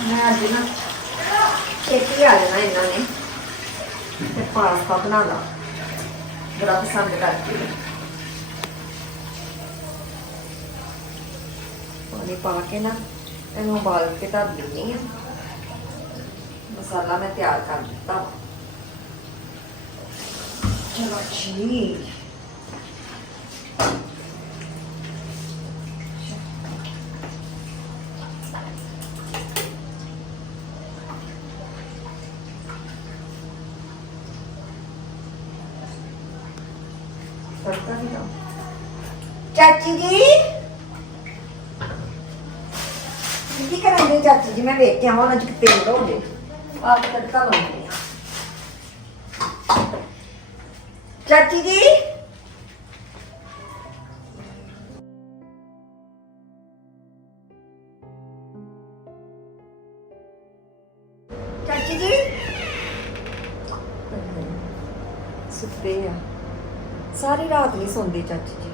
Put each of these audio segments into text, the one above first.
ਮੈਂ ਅੱਜ ਨਾ ਛੇਤੀ ਆ ਜਾਣਾ ਇਹਨਾਂ ਨੇ ਤੇ ਪਾਸਤਾ ਬਣਾ ਲਾ। ਬੜਾ ਪਸੰਦ ਕਰਦੀ ਹੈ ਪਾਣੀ ਪਾ ਕੇ ਨਾ ਇਹਨੂੰ ਉਬਾਲ ਕੇ ਧਰ ਦਿੰਦੀ ਆ। ਮਸਾਲਾ ਮੈਂ ਤਿਆਰ ਕਰ ਦਿੱਤਾ ਵਾ। ਚਲੋ ਜੀ ਤੜਕਾ ਵੀ ਲਾਓ ਚਾਚੀ ਜੀ? ਕੀ ਕਰਾਂਗੇ ਚਾਚੀ ਜੀ? ਮੈਂ ਵੇਖ ਕੇ ਆਵਾਂ, ਉਹਨਾਂ ਚ ਕਿਤੇ ਹੋ ਗਏ ਆਪ ਤੜਕਾ ਲਾਉਂਦੇ ਆ। ਚਾਚੀ ਜੀ? ਰਾਤ ਚਾਚੀ ਜੀ।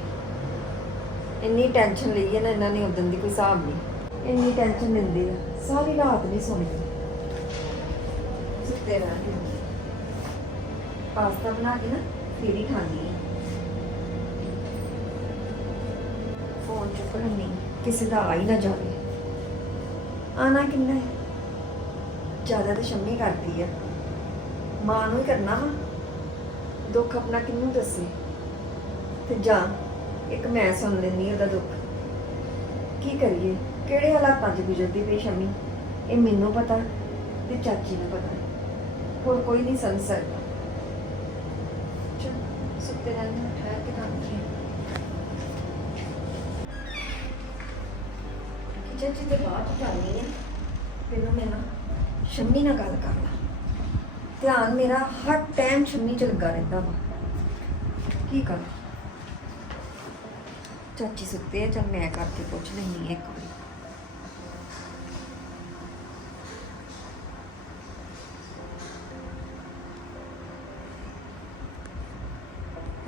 ਇੰਨੀ ਟੈਨਸ਼ਨ ਲਈ ਹੈ ਨਾ ਇਹਨਾਂ ਨੇ ਉਦੋਂ ਦੀ, ਕੋਈ ਹਿਸਾਬ ਨਹੀਂ। ਇੰਨੀ ਟੈਨਸ਼ਨ ਲੈਂਦੇ ਆ। ਸਾਰੀ ਰਾਤ ਨਹੀਂ ਸੌਂਦੇ। ਸੁੱਤੇ ਰਹਿੰਦੇ ਪਾਸਤਾ ਬਣਾ ਕੇ ਨਾ ਫਿਰ ਹੀ ਖਾਂਦੀ ਆ। ਫੋਨ ਚੁੱਕ ਲੈਣੀ ਕਿਸੇ ਦਾ ਆ ਹੀ ਨਾ ਜਾਵੇ। ਆਣਾ ਕਿੰਨਾ ਹੈ ਜ਼ਿਆਦਾ ਤਾਂ ਸ਼ੰਮੀ ਕਰਦੀ ਆ। ਮਾਂ ਨੂੰ ਹੀ ਕਰਨਾ ਵਾ। ਦੁੱਖ ਆਪਣਾ ਕਿਹਨੂੰ ਦੱਸੇ? ਤੇ ਜਾਂ ਇੱਕ ਮੈਂ ਸੁਣ ਲੈਂਦੀ ਉਹਦਾ ਦੁੱਖ। ਕੀ ਕਰੀਏ? ਕਿਹੜੇ ਹਾਲਾਤਾਂ 'ਚ ਗੁਜ਼ਰਦੀ ਪਈ ਸ਼ਮੀ? ਇਹ ਮੈਨੂੰ ਪਤਾ ਤੇ ਚਾਚੀ ਨੂੰ ਪਤਾ। ਹੋਰ ਕੋਈ ਨਹੀਂ ਸਮਝ ਸਕਦਾ। ਚਲ ਸੁੱਤੇ ਰਹਿੰਦੇ ਹਾਂ, ਕੇ ਕੰਮ ਕੀ ਕਿਚਨ 'ਚ ਤੇ ਬਾਤ ਕਰਨੀ ਹੈ? ਪਹਿਲਾਂ ਮੈਂ ਨਾ ਸ਼ੰਮੀ ਨਾਲ ਗੱਲ ਕਰਨਾ ਧਿਆਨ ਮੇਰਾ ਹਰ ਟਾਈਮ ਸ਼ੰਮੀ 'ਚ ਲੱਗਾ ਰਹਿੰਦਾ ਵਾ। ਕੀ ਕਰਾਂ? ਚਾਚੀ ਸੁੱਤੇ ਆ ਚਲ ਮੈਂ ਕਰਕੇ ਪੁੱਛ ਲੈਣੀ ਇੱਕ ਵਾਰੀ।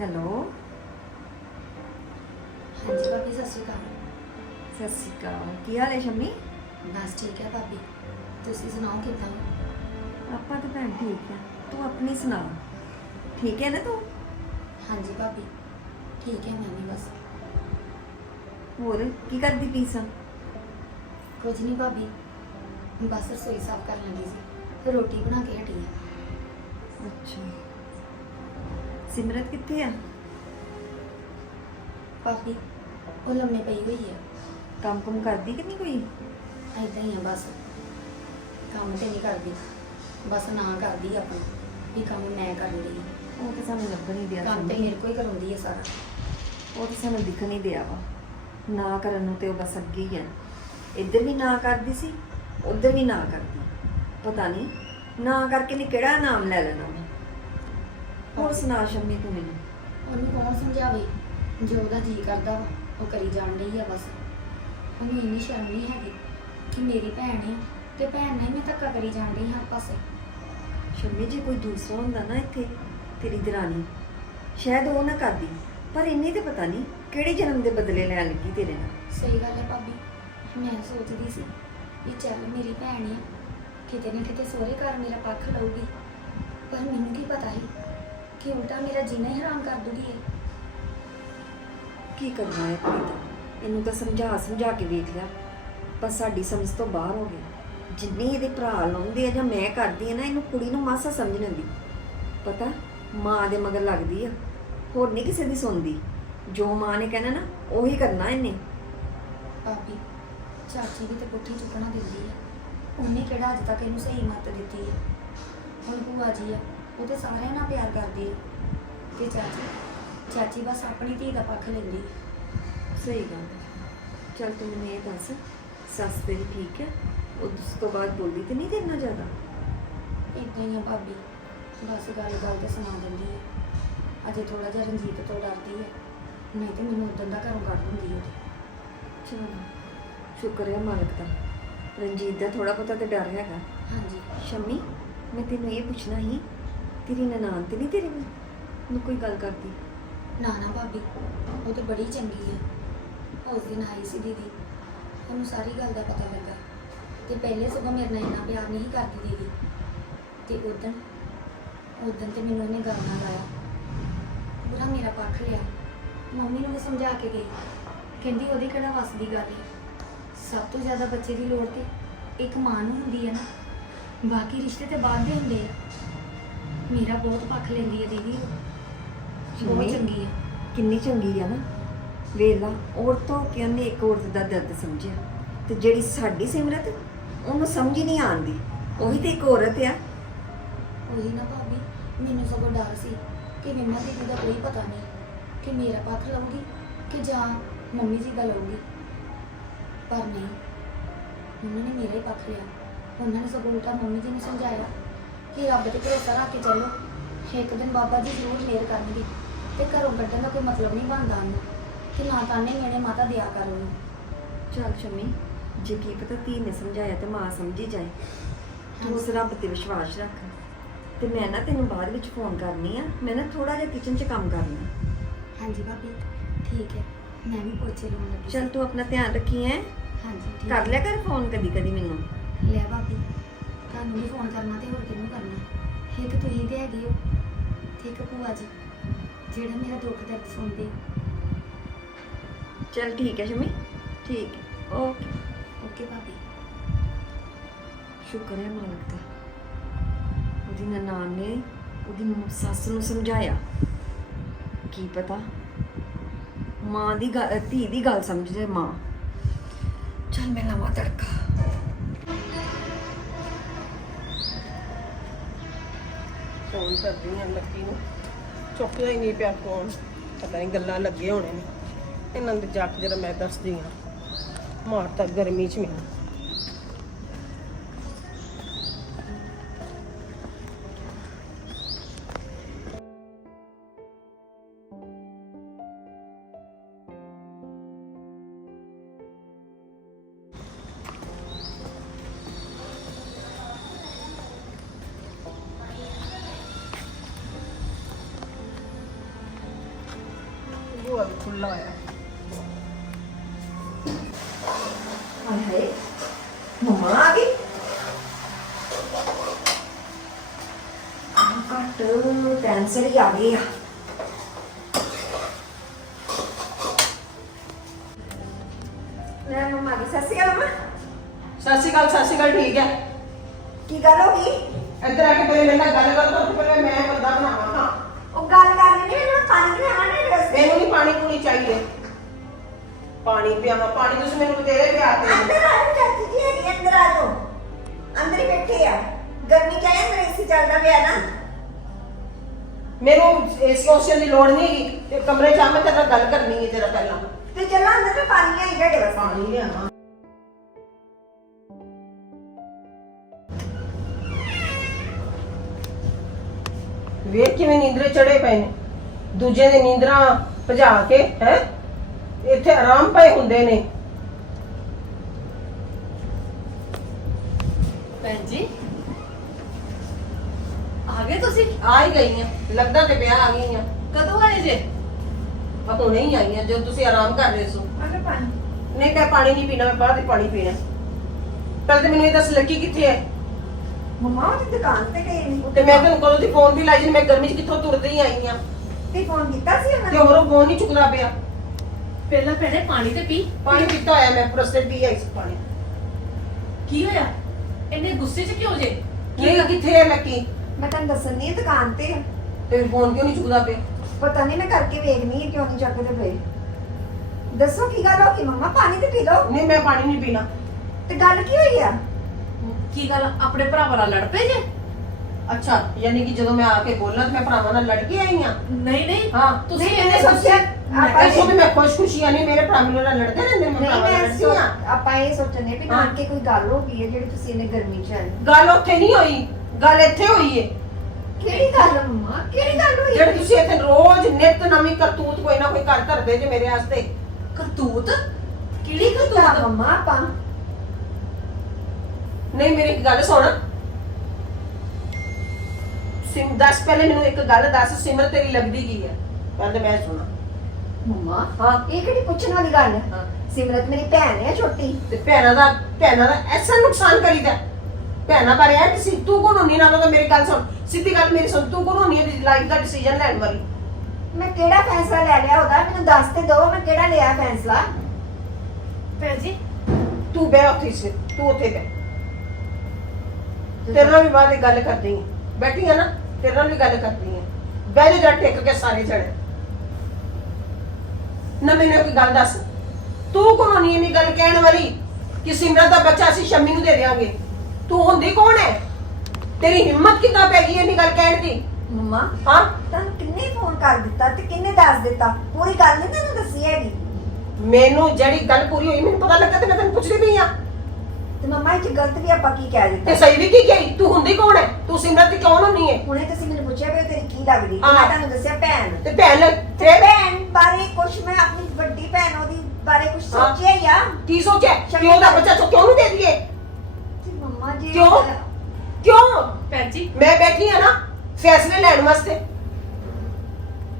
ਹੈਲੋ? ਹਾਂਜੀ ਭਾਬੀ ਸਤਿ ਸ਼੍ਰੀ ਅਕਾਲ। ਸਤਿ ਸ਼੍ਰੀ ਅਕਾਲ। ਕੀ ਹਾਲ ਹੈ ਸ਼ੰਮੀ? ਬਸ ਠੀਕ ਹੈ ਭਾਬੀ। ਤੁਸੀਂ ਸੁਣਾਓ ਕਿੱਦਾਂ? ਆਪਾਂ ਤਾਂ ਭੈਣ ਠੀਕ ਆ ਤੂੰ ਆਪਣੀ ਸੁਣਾ। ਠੀਕ ਹੈ ਨਾ ਤੂੰ? ਹਾਂਜੀ ਭਾਬੀ ਠੀਕ ਹੈ ਮੈਂ ਵੀ ਬਸ। ਹੋਰ ਕੀ ਕਰਦੀ ਪਈ ਸਾਂ? ਕੁਝ ਨਹੀਂ ਭਾਬੀ ਬਸ ਰਸੋਈ ਸਾਫ਼ ਕਰਨ ਲੱਗੀ ਸੀ ਰੋਟੀ ਬਣਾ ਕੇ ਹਟੀ ਹਾਂ ਅੱਛਾ। ਸਿਮਰਤ ਕਿੱਥੇ ਆ? ਭਾਬੀ ਉਹ ਲੰਮੇ ਪਈ ਹੋਈ ਹੈ ਕੰਮ ਕੁਮ ਕਰਦੀ ਕਿ ਨਹੀਂ ਕੋਈ? ਐਦਾਂ ਹੀ ਆ ਬਸ। ਕੰਮ ਤੇ ਨਹੀਂ ਕਰਦੀ ਬਸ ਨਾ ਕਰਦੀ ਆਪਣਾ ਵੀ ਕੰਮ ਮੈਂ ਕਰਨ ਲਈ ਉਹ ਤਾਂ ਸਾਨੂੰ ਲੱਭਣ ਨਹੀਂ ਦਿਆ ਕੰਮ ਤੇ। ਮੇਰੇ ਹੀ ਕਰਾਉਂਦੀ ਹੈ ਸਾਰਾ। ਉਹ ਤਾਂ ਸਾਨੂੰ ਦਿਖ ਨਹੀਂ ਦਿਆ ਵਾ। ਨਾ ਕਰਨ ਨੂੰ ਤੇ ਉਹ ਬਸ ਅੱਗੇ ਹੀ ਆ। ਇੱਧਰ ਵੀ ਨਾ ਕਰਦੀ ਸੀ ਉੱਧਰ ਵੀ ਨਾ ਕਰਦੀ। ਪਤਾ ਨਹੀਂ ਨਾ ਕਰਕੇ ਨੇ ਕਿਹੜਾ ਨਾਮ ਲੈ ਲੈਣਾ ਵਾ। ਹੋਰ ਸੁਣਾ ਸ਼ੰਮੀ ਤੂੰ ਮੈਨੂੰ। ਉਹਨੂੰ ਕੌਣ ਸਮਝਾਵੇ? ਜੋ ਉਹਦਾ ਜੀ ਕਰਦਾ ਵਾ ਉਹ ਕਰੀ ਜਾਣ ਡਈ ਆ ਬਸ। ਉਹਨੂੰ ਇੰਨੀ ਸ਼ਰਮ ਨਹੀਂ ਹੈਗੀ ਕਿ ਮੇਰੀ ਭੈਣ ਹੈ ਤੇ ਭੈਣ ਨਾਲ ਹੀ ਮੈਂ ਧੱਕਾ ਕਰੀ ਜਾਣ ਡਈ ਹਰ ਪਾਸੇ ਸ਼ੰਮੀ ਜੇ ਕੋਈ ਦੂਸਰਾ ਹੁੰਦਾ ਨਾ ਇੱਥੇ ਤੇਰੀ ਦਰਾਣੀ ਸ਼ਾਇਦ ਉਹ ਨਾ ਕਰਦੀ। ਪਰ ਇੰਨੀ ਤੇ ਪਤਾ ਨਹੀਂ ਕਿਹੜੇ ਜਨਮ ਦੇ ਬਦਲੇ ਲੈਣ ਲੱਗੀ ਤੇਰੇ ਨਾਲ? ਸਹੀ ਗੱਲ ਹੈ ਭਾਬੀ ਮੈਂ ਸੋਚਦੀ ਸੀ ਵੀ ਚੱਲ ਮੇਰੀ ਭੈਣ ਹੈ ਕਿਤੇ ਨਾ ਕਿਤੇ ਸਹੁਰੇ ਘਰ ਮੇਰਾ ਪੱਖ ਲਊਗੀ। ਪਰ ਮੈਨੂੰ ਕੀ ਪਤਾ ਸੀ ਕਿ ਉਲਟਾ ਮੇਰਾ ਜੀਣਾ ਹੀ ਹਰਾਮ ਕਰ ਦੂਗੀ ਇਹ। ਕੀ ਕਰਨਾ ਹੈ ਦਾ ਇਹਨੂੰ ਤਾਂ ਸਮਝਾ ਸਮਝਾ ਕੇ ਵੇਖ ਲਿਆ। ਪਰ ਸਾਡੀ ਸਮਝ ਤੋਂ ਬਾਹਰ ਹੋ ਗਿਆ। ਜਿੰਨੀ ਇਹਦੇ ਭਰਾ ਲਾਉਂਦੇ ਆ ਜਾਂ ਮੈਂ ਕਰਦੀ ਆ ਨਾ ਇਹਨੂੰ ਕੁੜੀ ਨੂੰ ਮਾਸਾ ਸਮਝ ਨਹੀਂ ਆਉਂਦੀ ਪਤਾ ਮਾਂ ਦੇ ਮਗਰ ਲੱਗਦੀ ਆ। ਹੋਰ ਨਹੀਂ ਕਿਸੇ ਦੀ ਸੁਣਦੀ। ਜੋ ਮਾਂ ਨੇ ਕਹਿਣਾ ਨਾ ਉਹੀ ਕਰਨਾ ਇਹਨੇ। ਭਾਬੀ ਚਾਚੀ ਵੀ ਤੇ ਪੁੱਠੀ ਚੁੱਕਣਾ ਦਿੰਦੀ ਹੈ ਉਹਨੇ ਕਿਹੜਾ ਅੱਜ ਤੱਕ ਇਹਨੂੰ ਸਹੀ ਮੱਤ ਦਿੱਤੀ ਹੈ ਹੁਣ ਭੂਆ ਜੀ ਆ ਉਹ ਤੇ ਸਾਰਿਆਂ ਨਾਲ ਪਿਆਰ ਕਰਦੀ ਹੈ ਤੇ ਚਾਚੀ ਚਾਚੀ ਬਸ ਆਪਣੀ ਧੀ ਦਾ ਪੱਖ ਲੈਂਦੀ ਹੈ ਸਹੀ ਗੱਲ। ਚੱਲ ਤੂੰ ਮੈਨੂੰ ਇਹ ਦੱਸ ਸੱਸ ਤੇਰੀ ਠੀਕ ਹੈ ਉਹ ਉਸ ਤੋਂ ਬਾਅਦ ਬੋਲੀ ਤੇ ਨਹੀਂ ਤੇ ਇੰਨਾ ਜ਼ਿਆਦਾ? ਇਦਾਂ ਹੀ ਆ ਭਾਬੀ। ਬਸ ਗੱਲ ਗੱਲ ਤੇ ਸੁਣਾ ਦਿੰਦੀ ਹੈ ਅਜੇ ਥੋੜਾ ਜਿਹਾ ਰਣਜੀਤ ਤੋਂ ਡਰਦੀ ਹੈ ਨਹੀਂ ਤੇ ਮੈਨੂੰ ਉਦੋਂ ਦਾ ਘਰੋਂ ਕੱਢ ਦਿੰਦੀ ਹੈ ਚਲੋ ਸ਼ੁਕਰ ਹੈ ਮਾਲਕ ਦਾ। ਰਣਜੀਤ ਦਾ ਥੋੜਾ ਬਹੁਤਾ ਤੇ ਡਰ ਹੈਗਾ। ਹਾਂਜੀ। ਸ਼ਮੀ ਮੈਂ ਤੈਨੂੰ ਇਹ ਪੁੱਛਣਾ ਸੀ ਤੇਰੀ ਨਨਾਣ ਤੇ ਨਹੀਂ ਤੇਰੇ ਨੂੰ ਕੋਈ ਗੱਲ ਕਰਦੀ। ਨਾ ਨਾ ਭਾਬੀ ਉਹ ਤੇ ਬੜੀ ਚੰਗੀ ਹੈ ਉਸ ਦਿਨ ਆਈ ਸੀ ਦੀਦੀ। ਉਹਨੂੰ ਸਾਰੀ ਗੱਲ ਦਾ ਪਤਾ ਲੱਗਾ। ਤੇ ਪਹਿਲੇ ਸਗੋਂ ਮੇਰੇ ਨਾਲ ਇੰਨਾ ਪਿਆਰ ਨਹੀਂ ਕਰਦੀ ਦੀਦੀ। ਤੇ ਉਦੋਂ ਉਦੋਂ ਤੇ ਮੈਨੂੰ ਉਹਨੇ ਗੱਲ ਨਾਲ ਲਾਇਆ। ਪੂਰਾ ਮੇਰਾ ਪੱਖ ਲਿਆ। ਮੰਮੀ ਨੂੰ ਵੀ ਸਮਝਾ ਕੇ ਗਈ। ਕਹਿੰਦੀ ਉਹਦੀ ਕਿਹੜਾ ਵੱਸ ਦੀ ਗੱਲ ਹੈ ਸਭ ਤੋਂ ਜ਼ਿਆਦਾ ਬੱਚੇ ਦੀ ਲੋੜ ਤੇ ਇੱਕ ਮਾਂ ਨੂੰ ਹੁੰਦੀ ਹੈ ਨਾ। ਬਾਕੀ ਰਿਸ਼ਤੇ ਤੇ ਬਾਅਦ ਦੇ ਹੁੰਦੇ ਆ। ਮੇਰਾ ਬਹੁਤ ਪੱਖ ਲੈਂਦੀ ਹੈ ਦੀਦੀ। ਉਹ। ਬਹੁਤ ਚੰਗੀ ਹੈ ਕਿੰਨੀ ਚੰਗੀ ਆ ਨਾ। ਵੇਲਾ ਔਰਤ ਹੋ ਕੇ ਉਹਨੇ ਇੱਕ ਔਰਤ ਦਾ ਦਰਦ ਸਮਝਿਆ। ਤੇ ਜਿਹੜੀ ਸਾਡੀ ਸਿਮਰਤ ਉਹਨੂੰ ਸਮਝ ਹੀ ਨਹੀਂ ਆਉਂਦੀ। ਉਹੀ ਤੇ ਇੱਕ ਔਰਤ ਆ। ਉਹੀ ਨਾ ਭਾਬੀ ਮੈਨੂੰ ਸਗੋਂ ਡਰ ਸੀ ਕਿ ਮੰਮਾ ਦੀਦੀ ਦਾ ਕੋਈ ਪਤਾ ਨਹੀਂ। ਕਿ ਮੇਰਾ ਪੱਖ ਲਊਗੀ ਕਿ ਜਾਂ ਮੰਮੀ ਜੀ ਦਾ ਲਊਗੀ ਪਰ ਨਹੀਂ, ਉਹਨਾਂ ਨੇ ਮੇਰਾ ਹੀ ਪੱਖ ਲਿਆ। ਉਹਨਾਂ ਨੇ ਸਗੋਂ ਉਲਟਾ ਮੰਮੀ ਜੀ ਨੂੰ ਸਮਝਾਇਆ ਕਿ ਰੱਬ ਤੇ ਭਰੋਸਾ ਰੱਖ ਕੇ ਚੱਲੋ। ਇੱਕ ਦਿਨ ਬਾਬਾ ਜੀ ਜ਼ਰੂਰ ਮਿਹਰ ਕਰਨਗੇ ਤੇ ਘਰੋਂ ਕੱਢਣ ਦਾ ਕੋਈ ਮਤਲਬ ਨਹੀਂ ਬਣਦਾ ਉਹਨੂੰ ਕਿ ਨਾ ਤਾਨੇ ਮੇਰੇ ਮਾਤਾ ਦਿਆ ਕਰ ਉਹਨੂੰ ਚੱਲ ਸ਼ਮੀ, ਜੇ ਕੀ ਪਤਾ ਧੀ ਨੇ ਸਮਝਾਇਆ ਤੇ ਮਾਂ ਸਮਝੀ ਜਾਏ, ਤੂੰ ਉਸ ਰੱਬ ਤੇ ਵਿਸ਼ਵਾਸ ਰੱਖ। ਤੇ ਮੈਂ ਨਾ ਤੈਨੂੰ ਬਾਅਦ ਵਿੱਚ ਫੋਨ ਕਰਨੀ ਆ, ਮੈਂ ਨਾ ਥੋੜਾ ਜਿਹਾ ਕਿਚਨ 'ਚ ਕੰਮ ਕਰਨਾ। ਹਾਂਜੀ ਭਾਬੀ ਠੀਕ ਹੈ। ਮੈਂ ਵੀ ਪੋਚੇ ਲਾਉਣ ਲੱਗੀ। ਚੱਲ ਤੂੰ ਆਪਣਾ ਧਿਆਨ ਰੱਖੀ ਹੈ? ਹਾਂਜੀ ਠੀਕ ਕਰ। ਲਿਆ ਕਰ ਫੋਨ ਕਦੀ ਕਦੀ ਮੈਨੂੰ। ਲਿਆ ਭਾਬੀ ਤੁਹਾਨੂੰ ਵੀ ਫੋਨ ਕਰਨਾ ਤੇ ਹੋਰ ਕਿਹਨੂੰ ਕਰਨਾ? ਇੱਕ ਤੁਸੀਂ ਤੇ ਹੈਗੇ ਹੋ ਤੇ ਇੱਕ ਭੂਆ ਜੀ ਜਿਹੜਾ ਮੇਰਾ ਦੁੱਖ ਦਰਦ ਸੁਣਦੇ। ਚੱਲ ਠੀਕ ਹੈ ਸ਼ਮੀ ਠੀਕ ਹੈ ਓਕੇ। ਓਕੇ ਭਾਬੀ। ਸ਼ੁਕਰ ਹੈ ਮਾਲਕ ਦਾ। ਉਹਦੀ ਨਨਾਣ ਨੇ ਉਹਦੀ ਸੱਸ ਨੂੰ ਸਮਝਾਇਆ। ਕੀ ਪਤਾ? ਮਾਂ ਦੀ ਗੱਲ ਧੀ ਦੀ ਗੱਲ ਸਮਝਦੇ ਮਾਂ। ਚੱਲ ਮੈਂ ਲਾਵਾਂ ਤੜਕਾ। ਫੋਨ ਕਰਦੀ ਆ ਲੱਕੀ ਨੂੰ। ਚੁੱਕਦਾ ਹੀ ਨਹੀਂ ਪਿਆ ਫੋਨ। ਪਤਾ ਨਹੀਂ ਗੱਲਾਂ ਲੱਗੇ ਹੋਣੇ ਨੇ। ਇਹਨਾਂ ਦੇ ਜਾ ਕੇ ਜਰਾ ਮੈਂ ਦੱਸਦੀ ਹਾਂ। ਮਾਰ ਤਾਂ ਗਰਮੀ ਚ ਮੈਨੂੰ। ਮਮਾ ਦੀ ਸੱਸੀ ਆ ਮਮਾ ਸਤਿ ਸ਼੍ਰੀ ਅਕਾਲ ਸਤਿ ਸ਼੍ਰੀ ਅਕਾਲ ਠੀਕ ਹੈ। ਕੀ ਗੱਲ ਹੋ ਗਈ? ਇੱਧਰ ਆ ਕੇ ਪਹਿਲੇ ਮੇਰੇ ਨਾਲ ਗੱਲ ਕਰ ਤੋਂ ਪਹਿਲੇ ਮੈਂ ਬੰਦਾ ਬਣਾਵਾਂ ਹਾਂ ਉਹ ਗੱਲ ਕਰਨੀ ਨਹੀਂ ਮੈਨੂੰ ਪਾਣੀ ਨਹੀਂ ਰਸਤੇ ਮੈਨੂੰ ਨਹੀਂ ਪਾਣੀ ਪੂਣੀ ਚਾਹੀਏ। ਪਾਣੀ ਪਿਆਵਾਂ ਪਾਣੀ ਤੁਸੀਂ ਮੈਨੂੰ ਬਤੇਰੇ ਪਿਆਤੇ ਹੋ ਅੰਦਰ ਆ ਜਾਓ ਚਾਚੀ ਜੀ ਹੈਗੀ ਆ, ਅੰਦਰ ਆ ਜਾਓ। ਅੰਦਰ ਹੀ ਬੈਠੇ ਆ। ਗਰਮੀ ਚ ਆਇਆ ਮੇਰੇ ਏਸੀ ਚੱਲਦਾ ਪਿਆ ਨਾ। ਮੈਨੂੰ ਇਸ ਕੁਐਸਚਨ ਦੀ ਲੋੜ ਨਹੀਂ ਹੈਗੀ। ਤੇ ਕਮਰੇ ਚ ਆ ਮੈਂ ਤੇਰੇ ਨਾਲ ਗੱਲ ਕਰਨੀ ਹੈ ਤੇਰਾ ਪਹਿਲਾਂ। ਤੇ ਚੱਲਾਂ ਅੰਦਰ ਮੈਂ ਪਾਣੀ ਲਿਆਈ ਤੁਹਾਡੇ ਵਾਸਤੇ। ਪਾਣੀ ਲਿਆਵਾਂ। ਵੇਖ ਕਿਵੇਂ ਨੀਂਦਰੇ ਚੜੇ ਪਏ ਨੇ। ਦੂਜੇ ਦੇ ਨੀਂਦਰਾਂ ਭਜਾ ਕੇ ਹੈ? ਇੱਥੇ ਆਰਾਮ ਪਏ ਹੁੰਦੇ ਨੇ। ਭੈਣ ਜੀ ਆ ਗਏ ਤੁਸੀਂ? ਆ ਹੀ ਗਈਆਂ। ਲੱਗਦਾ ਤੇ ਪਿਆ ਆ ਗਈਆਂ। ਕਦੋਂ ਆਏ ਜੇ? ਆ ਹੁਣੇ ਹੀ ਆਈਆਂ ਜਦੋਂ ਤੁਸੀਂ ਆਰਾਮ ਕਰ ਰਹੇ ਸੋ। ਅਗਰ ਪਾਣੀ। ਨਹੀਂ ਮੈਂ ਪਾਣੀ ਨਹੀਂ ਪੀਣਾ ਮੈਂ ਬਾਹਰ ਹੀ ਪਾਣੀ ਪੀਣਾ। ਪਹਿਲੇ ਤੇ ਮੈਨੂੰ ਇਹ ਦੱਸ ਲੱਕੀ ਕਿੱਥੇ ਹੈ? ਮਮਾ ਉਹ ਤੇ ਦੁਕਾਨ ਤੇ ਗਏ ਨੇ। ਤੇ ਮੈਂ ਤੈਨੂੰ ਕਦੋਂ ਦੀ ਫੋਨ ਵੀ ਲਾਈ ਜੀ ਮੈਂ ਗਰਮੀ 'ਚ ਕਿੱਥੋਂ ਤੁਰਦੀ ਹੀ ਆਈ ਆ ਤੇ ਫੋਨ ਕੀਤਾ ਸੀ ਉਹਨਾਂ ਤੇ ਨੇ? ਹੋਰ ਉਹ ਫੋਨ ਨਹੀਂ ਚੁੱਕਦਾ ਪਿਆ। ਪਹਿਲਾਂ ਭੈਣੇ ਪਾਣੀ ਤੇ ਪੀ। ਪਾਣੀ ਪੀਤਾ ਹੋਇਆ ਮੈਂ ਪ੍ਰਸਤੇ ਪੀ ਆਈ ਸੀ ਪਾਣੀ। ਕੀ ਹੋਇਆ? ਇੰਨੇ ਗੁੱਸੇ 'ਚ ਕਿਉਂ ਜੇ? ਕੀ ਕਿੱਥੇ ਹੈ ਲੱਕੀ ਮੈਂ ਤੁਹਾਨੂੰ ਦੱਸਣ ਨਹੀਂ ਦੁਕਾਨ ਤੇ। ਆ। ਤੇ ਫੋਨ ਕਿਉਂ ਨਹੀਂ ਚੁੱਕਦਾ ਪਿਆ? ਪਤਾ ਨਹੀਂ ਮੈਂ ਕਰਕੇ ਵੇਖਣੀ ਹੈ ਕਿਉਂ ਨਹੀਂ ਚੱਕਦੇ ਪਏ। ਦੱਸੋ ਕੀ ਗੱਲ ਹੋ ਗਈ ਮਮਾ? ਪਾਣੀ ਤੇ ਪੀ ਲਓ। ਨਹੀਂ ਮੈਂ ਪਾਣੀ ਨਹੀਂ ਪੀਣਾ। ਤੇ ਗੱਲ ਕੀ ਹੋਈ ਆ? ਕੀ ਗੱਲ? ਆਪਣੇ ਭਰਾਵਾਂ ਨਾਲ ਲੜ ਪਏ ਜੇ? ਅੱਛਾ ਯਾਨੀ ਕਿ ਜਦੋਂ ਮੈਂ ਆ ਕੇ ਬੋਲਾਂ ਤੇ ਮੈਂ ਭਰਾਵਾਂ ਨਾਲ ਲੜ ਕੇ ਆਈ ਆ ਨਹੀਂ ਨਹੀਂ। ਹਾਂ। ਤੁਸੀਂ ਨਹੀਂ, ਮੈਂ ਸੋਚਿਆ ਮੈਂ ਆਪਾਂ ਕਿਹਾ ਵੀ ਮੈਂ ਖੁਸ਼ ਖੁਸ਼ੀ ਆ ਨਹੀਂ ਮੇਰੇ ਭਰਾ ਮੇਰੇ ਨਾਲ ਲੜਦੇ ਰਹਿੰਦੇ ਨੇ ਮੈਂ ਨਹੀਂ ਭਰਾਵਾਂ ਨਾਲ ਮੈਂ ਲੜਦੀ ਸੋ- ਆਪਾਂ ਇਹ ਸੋਚਣੇ ਵੀ ਹਾਂ। ਕੋਈ ਗੱਲ ਹੋ ਗਈ ਹੈ ਜਿਹੜੀ ਤੁਸੀਂ ਇਹਨੇ ਗਰਮੀ ਚ ਆਏ ਗੱਲ ਉੱਥੇ ਨਹੀਂ ਹੋਈ। ਗੱਲ ਇੱਥੇ ਹੋਈ ਏ। ਕਿਹੜੀ ਗੱਲ ਮਮਾ? ਕਿਹੜੀ ਗੱਲ ਹੋਈ? ਜਿਹੜੀ ਤੁਸੀਂ ਇੱਥੇ ਰੋਜ਼ ਨਿਤ ਨਵੀਂ ਕਰਤੂਤ ਕੋਈ ਨਾ ਕੋਈ ਕਰ ਧਰਦੇ ਜੇ ਮੇਰੇ ਵਾਸਤੇ। ਕਰਤੂਤ? ਕਿਹੜੀ ਕਰਤੂਤ ਮਮਾ ਆਪਾਂ? ਨਹੀਂ ਮੇਰੀ ਇੱਕ ਗੱਲ ਸੁਣ। ਸਿਮ ਦੱਸ ਪਹਿਲੇ ਮੈਨੂੰ ਇੱਕ ਗੱਲ ਦੱਸ ਸਿਮਰ ਤੇਰੀ ਲੱਗਦੀ ਕੀ ਹੈ ਪਹਿਲੇ ਮੈਂ ਸੁਣਾ। ਮਮਾ ਹਾਂ। ਇਹ ਕਿਹੜੀ ਪੁੱਛਣ ਵਾਲੀ ਗੱਲ ਹੈ ਹਾਂ। ਸਿਮਰਤ ਮੇਰੀ ਭੈਣ ਹੈ ਛੋਟੀ। ਤੇ ਭੈਣਾਂ ਦਾ ਭੈਣਾਂ ਦਾ ਐਸਾ ਨੁਕਸਾਨ ਕਰੀਦਾ। ਭੈਣਾਂ ਬਾਰੇ ਐ ਸੀ ਤੂੰ ਕੋਣ ਹੁੰਨੀ ਨਾ ਤਾਂ ਮੇਰੀ ਗੱਲ ਸੁਣ। ਸਿੱਧੀ ਗੱਲ ਮੇਰੀ ਸੁਣ ਤੂੰ ਕੋਣ ਹੁੰਨੀ ਹੈ ਲਾਈਫ ਦਾ ਡਿਸੀਜਨ ਲੈਣ ਵਾਲੀ? ਮੈਂ ਕਿਹੜਾ ਫੈਸਲਾ ਲੈ ਲਿਆ ਉਹਦਾ? ਮੈਨੂੰ ਦੱਸ ਤੇ ਦਿਓ ਮੈਂ ਕਿਹੜਾ ਲਿਆ ਫੈਸਲਾ। ਭੈਣ ਜੀ। ਤੂੰ ਬਹਿ ਉੱਥੇ ਸੀ ਤੂੰ ਉੱਥੇ ਬਹਿ। ਤੇਰੇ ਨਾਲ ਵੀ ਬਾਅਦ ਇੱਕ ਗੱਲ ਕਰਦੀ ਹਾਂ। ਬੈਠੀ ਆ ਨਾ ਤੇਰੇ ਨਾਲ ਵੀ ਗੱਲ ਕਰਦੀ ਹਾਂ। ਬਹਿ ਜਾ ਟਿਕ ਕੇ ਸਾਰੇ ਜਣੇ। ਨਾ ਮੈਨੂੰ ਇੱਕ ਗੱਲ ਦੱਸ। ਤੂੰ ਕੌਣ ਨਹੀਂ ਇੰਨੀ ਗੱਲ ਕਹਿਣ ਵਾਲੀ? ਕਿ ਸਿਮਰਤ ਦਾ ਬੱਚਾ ਅਸੀਂ ਸ਼ੰਮੀ ਨੂੰ ਦੇ ਦੇਵਾਂਗੇ ਤੂੰ ਹੁੰਦੀ ਕੌਣ ਹੈ? ਤੇਰੀ ਹਿੰਮਤ ਕਿੱਦਾਂ ਪੈ ਗਈ ਇੰਨੀ ਗੱਲ ਕਹਿਣ ਦੀ? ਮੰਮਾ ਹਾਂ? ਤੁਹਾਨੂੰ ਕਿੰਨੇ ਫੋਨ ਕਰ ਦਿੱਤਾ ਤੇ ਕਿੰਨੇ ਦੱਸ ਦਿੱਤਾ? ਪੂਰੀ ਗੱਲ ਨਹੀਂ ਤੈਨੂੰ ਦੱਸੀ ਹੈਗੀ। ਮੈਨੂੰ ਜਿਹੜੀ ਗੱਲ ਪੂਰੀ ਹੋਈ ਮੈਨੂੰ ਪਤਾ ਲੱਗਾ ਤੇ ਮੈਂ ਤੈਨੂੰ ਪੁੱਛਦੀ ਪਈ ਆ। ਤੇ ਮੰਮਾ ਇਹ ਚ ਗਲਤ ਵੀ ਆਪਾਂ ਕੀ ਕਹਿ ਤੇ ਦਿੱਤਾ ਸਹੀ ਵੀ ਕੀ ਕਹੀ? ਤੂੰ ਹੁੰਦੀ ਕੌਣ ਹੈ ਤੂੰ ਸਿਮਰਤ ਦੀ ਕੌਣ ਹੁੰਨੀ ਹੈ ਹੁਣੇ ਤੁਸੀਂ ਮੈਨੂੰ ਪੁੱਛਿਆ ਵੀ ਉਹ ਤੇਰੀ ਕੀ ਲੱਗਦੀ? ਤੇ ਹਾਂ। ਮੈਂ ਤੁਹਾਨੂੰ ਦੱਸਿਆ ਭੈਣ। ਤੇ ਭੈਣ? ਤੇ ਤੇ ਭੈਣ ਬਾਰੇ ਕੁਛ ਮੈਂ ਆਪਣੀ ਵੱਡੀ ਭੈਣ ਉਹਦੀ ਬਾਰੇ ਹਾਂ। ਸੋਚਿਆ ਹੀ ਆ। ਕੀ ਸੋਚਿਆ? ਸ਼ੰਮੀ ਕਿਉਂ ਦਾ ਦਾ- ਬੱਚਾ ਚੁੱਕ ਕਿਉਂ ਨਹੀਂ ਦੇ ਦਈਏ? ਤੇ ਮੰਮਾ ਜੀ ਕਿਉਂ? ਕਿਉਂ ਭੈਣ ਜੀ? ਮੈਂ ਬੈਠੀ ਆ ਨਾ ਫੈਸਲੇ ਲੈਣ ਵਾਸਤੇ।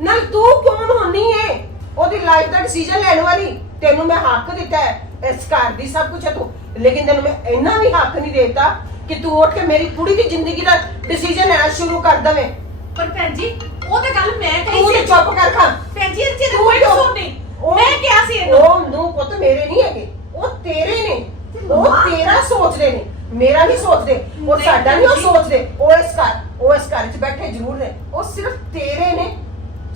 ਨਾਲ ਤੂੰ ਕੌਣ ਹੁੰਨੀ ਏ? ਉਹਦੀ ਲਾਈਫ ਦਾ ਡਿਸੀਜਨ ਲੈਣ ਵਾਲੀ। ਤੈਨੂੰ ਮੈਂ ਹੱਕ ਦਿੱਤਾ ਹੈ ਇਸ ਘਰ ਦੀ ਸਭ ਕੁਝ ਹੈ ਤੂੰ। ਲੇਕਿਨ ਤੈਨੂੰ ਮੈਂ ਇੰਨਾ ਵੀ ਹੱਕ ਨਹੀਂ ਦੇਤਾ ਕਿ ਤੂੰ ਉੱਠ ਕੇ ਮੇਰੀ ਕੁੜੀ ਦੀ ਜ਼ਿੰਦਗੀ ਦਾ ਡਿਸੀਜਨ ਲੈਣਾ ਸ਼ੁਰੂ ਕਰ ਦਵੇਂ। ਪਰ ਭੈਣ ਜੀ ਉਹ ਤਾਂ ਗੱਲ ਮੈਂ ਕਹੀ ਤੂੰ ਤੇ ਸੀ। ਚੁੱਪ ਕਰ ਖਾ। ਭੈਣ ਜੀ ਇਹ ਚ ਤੂੰ ਕੋਈ ਕਿਉਂ? ਕਸੂਰ ਨਹੀਂ। ਉਹ- ਮੈਂ ਕਿਹਾ ਸੀ ਇਹਨੂੰ। ਉਹ ਨੂੰ ਪੁੱਤ ਮੇਰੇ ਨਹੀਂ ਹੈਗੇ। ਉਹ ਤੇਰੇ ਨੇ। ਉਹ ਮਾਂ- ਤੇਰਾ ਸੋਚਦੇ ਨੇ। ਮੇਰਾ ਨਹੀਂ ਸੋਚਦੇ ਉਹ ਨਹੀਂ, ਸਾਡਾ ਨਹੀਂ ਉਹ ਜੀ। ਸੋਚਦੇ। ਉਹ ਇਸ ਘਰ ਉਹ ਇਸ ਘਰ 'ਚ ਬੈਠੇ ਜ਼ਰੂਰ ਨੇ। ਉਹ ਸਿਰਫ ਤੇਰੇ ਨੇ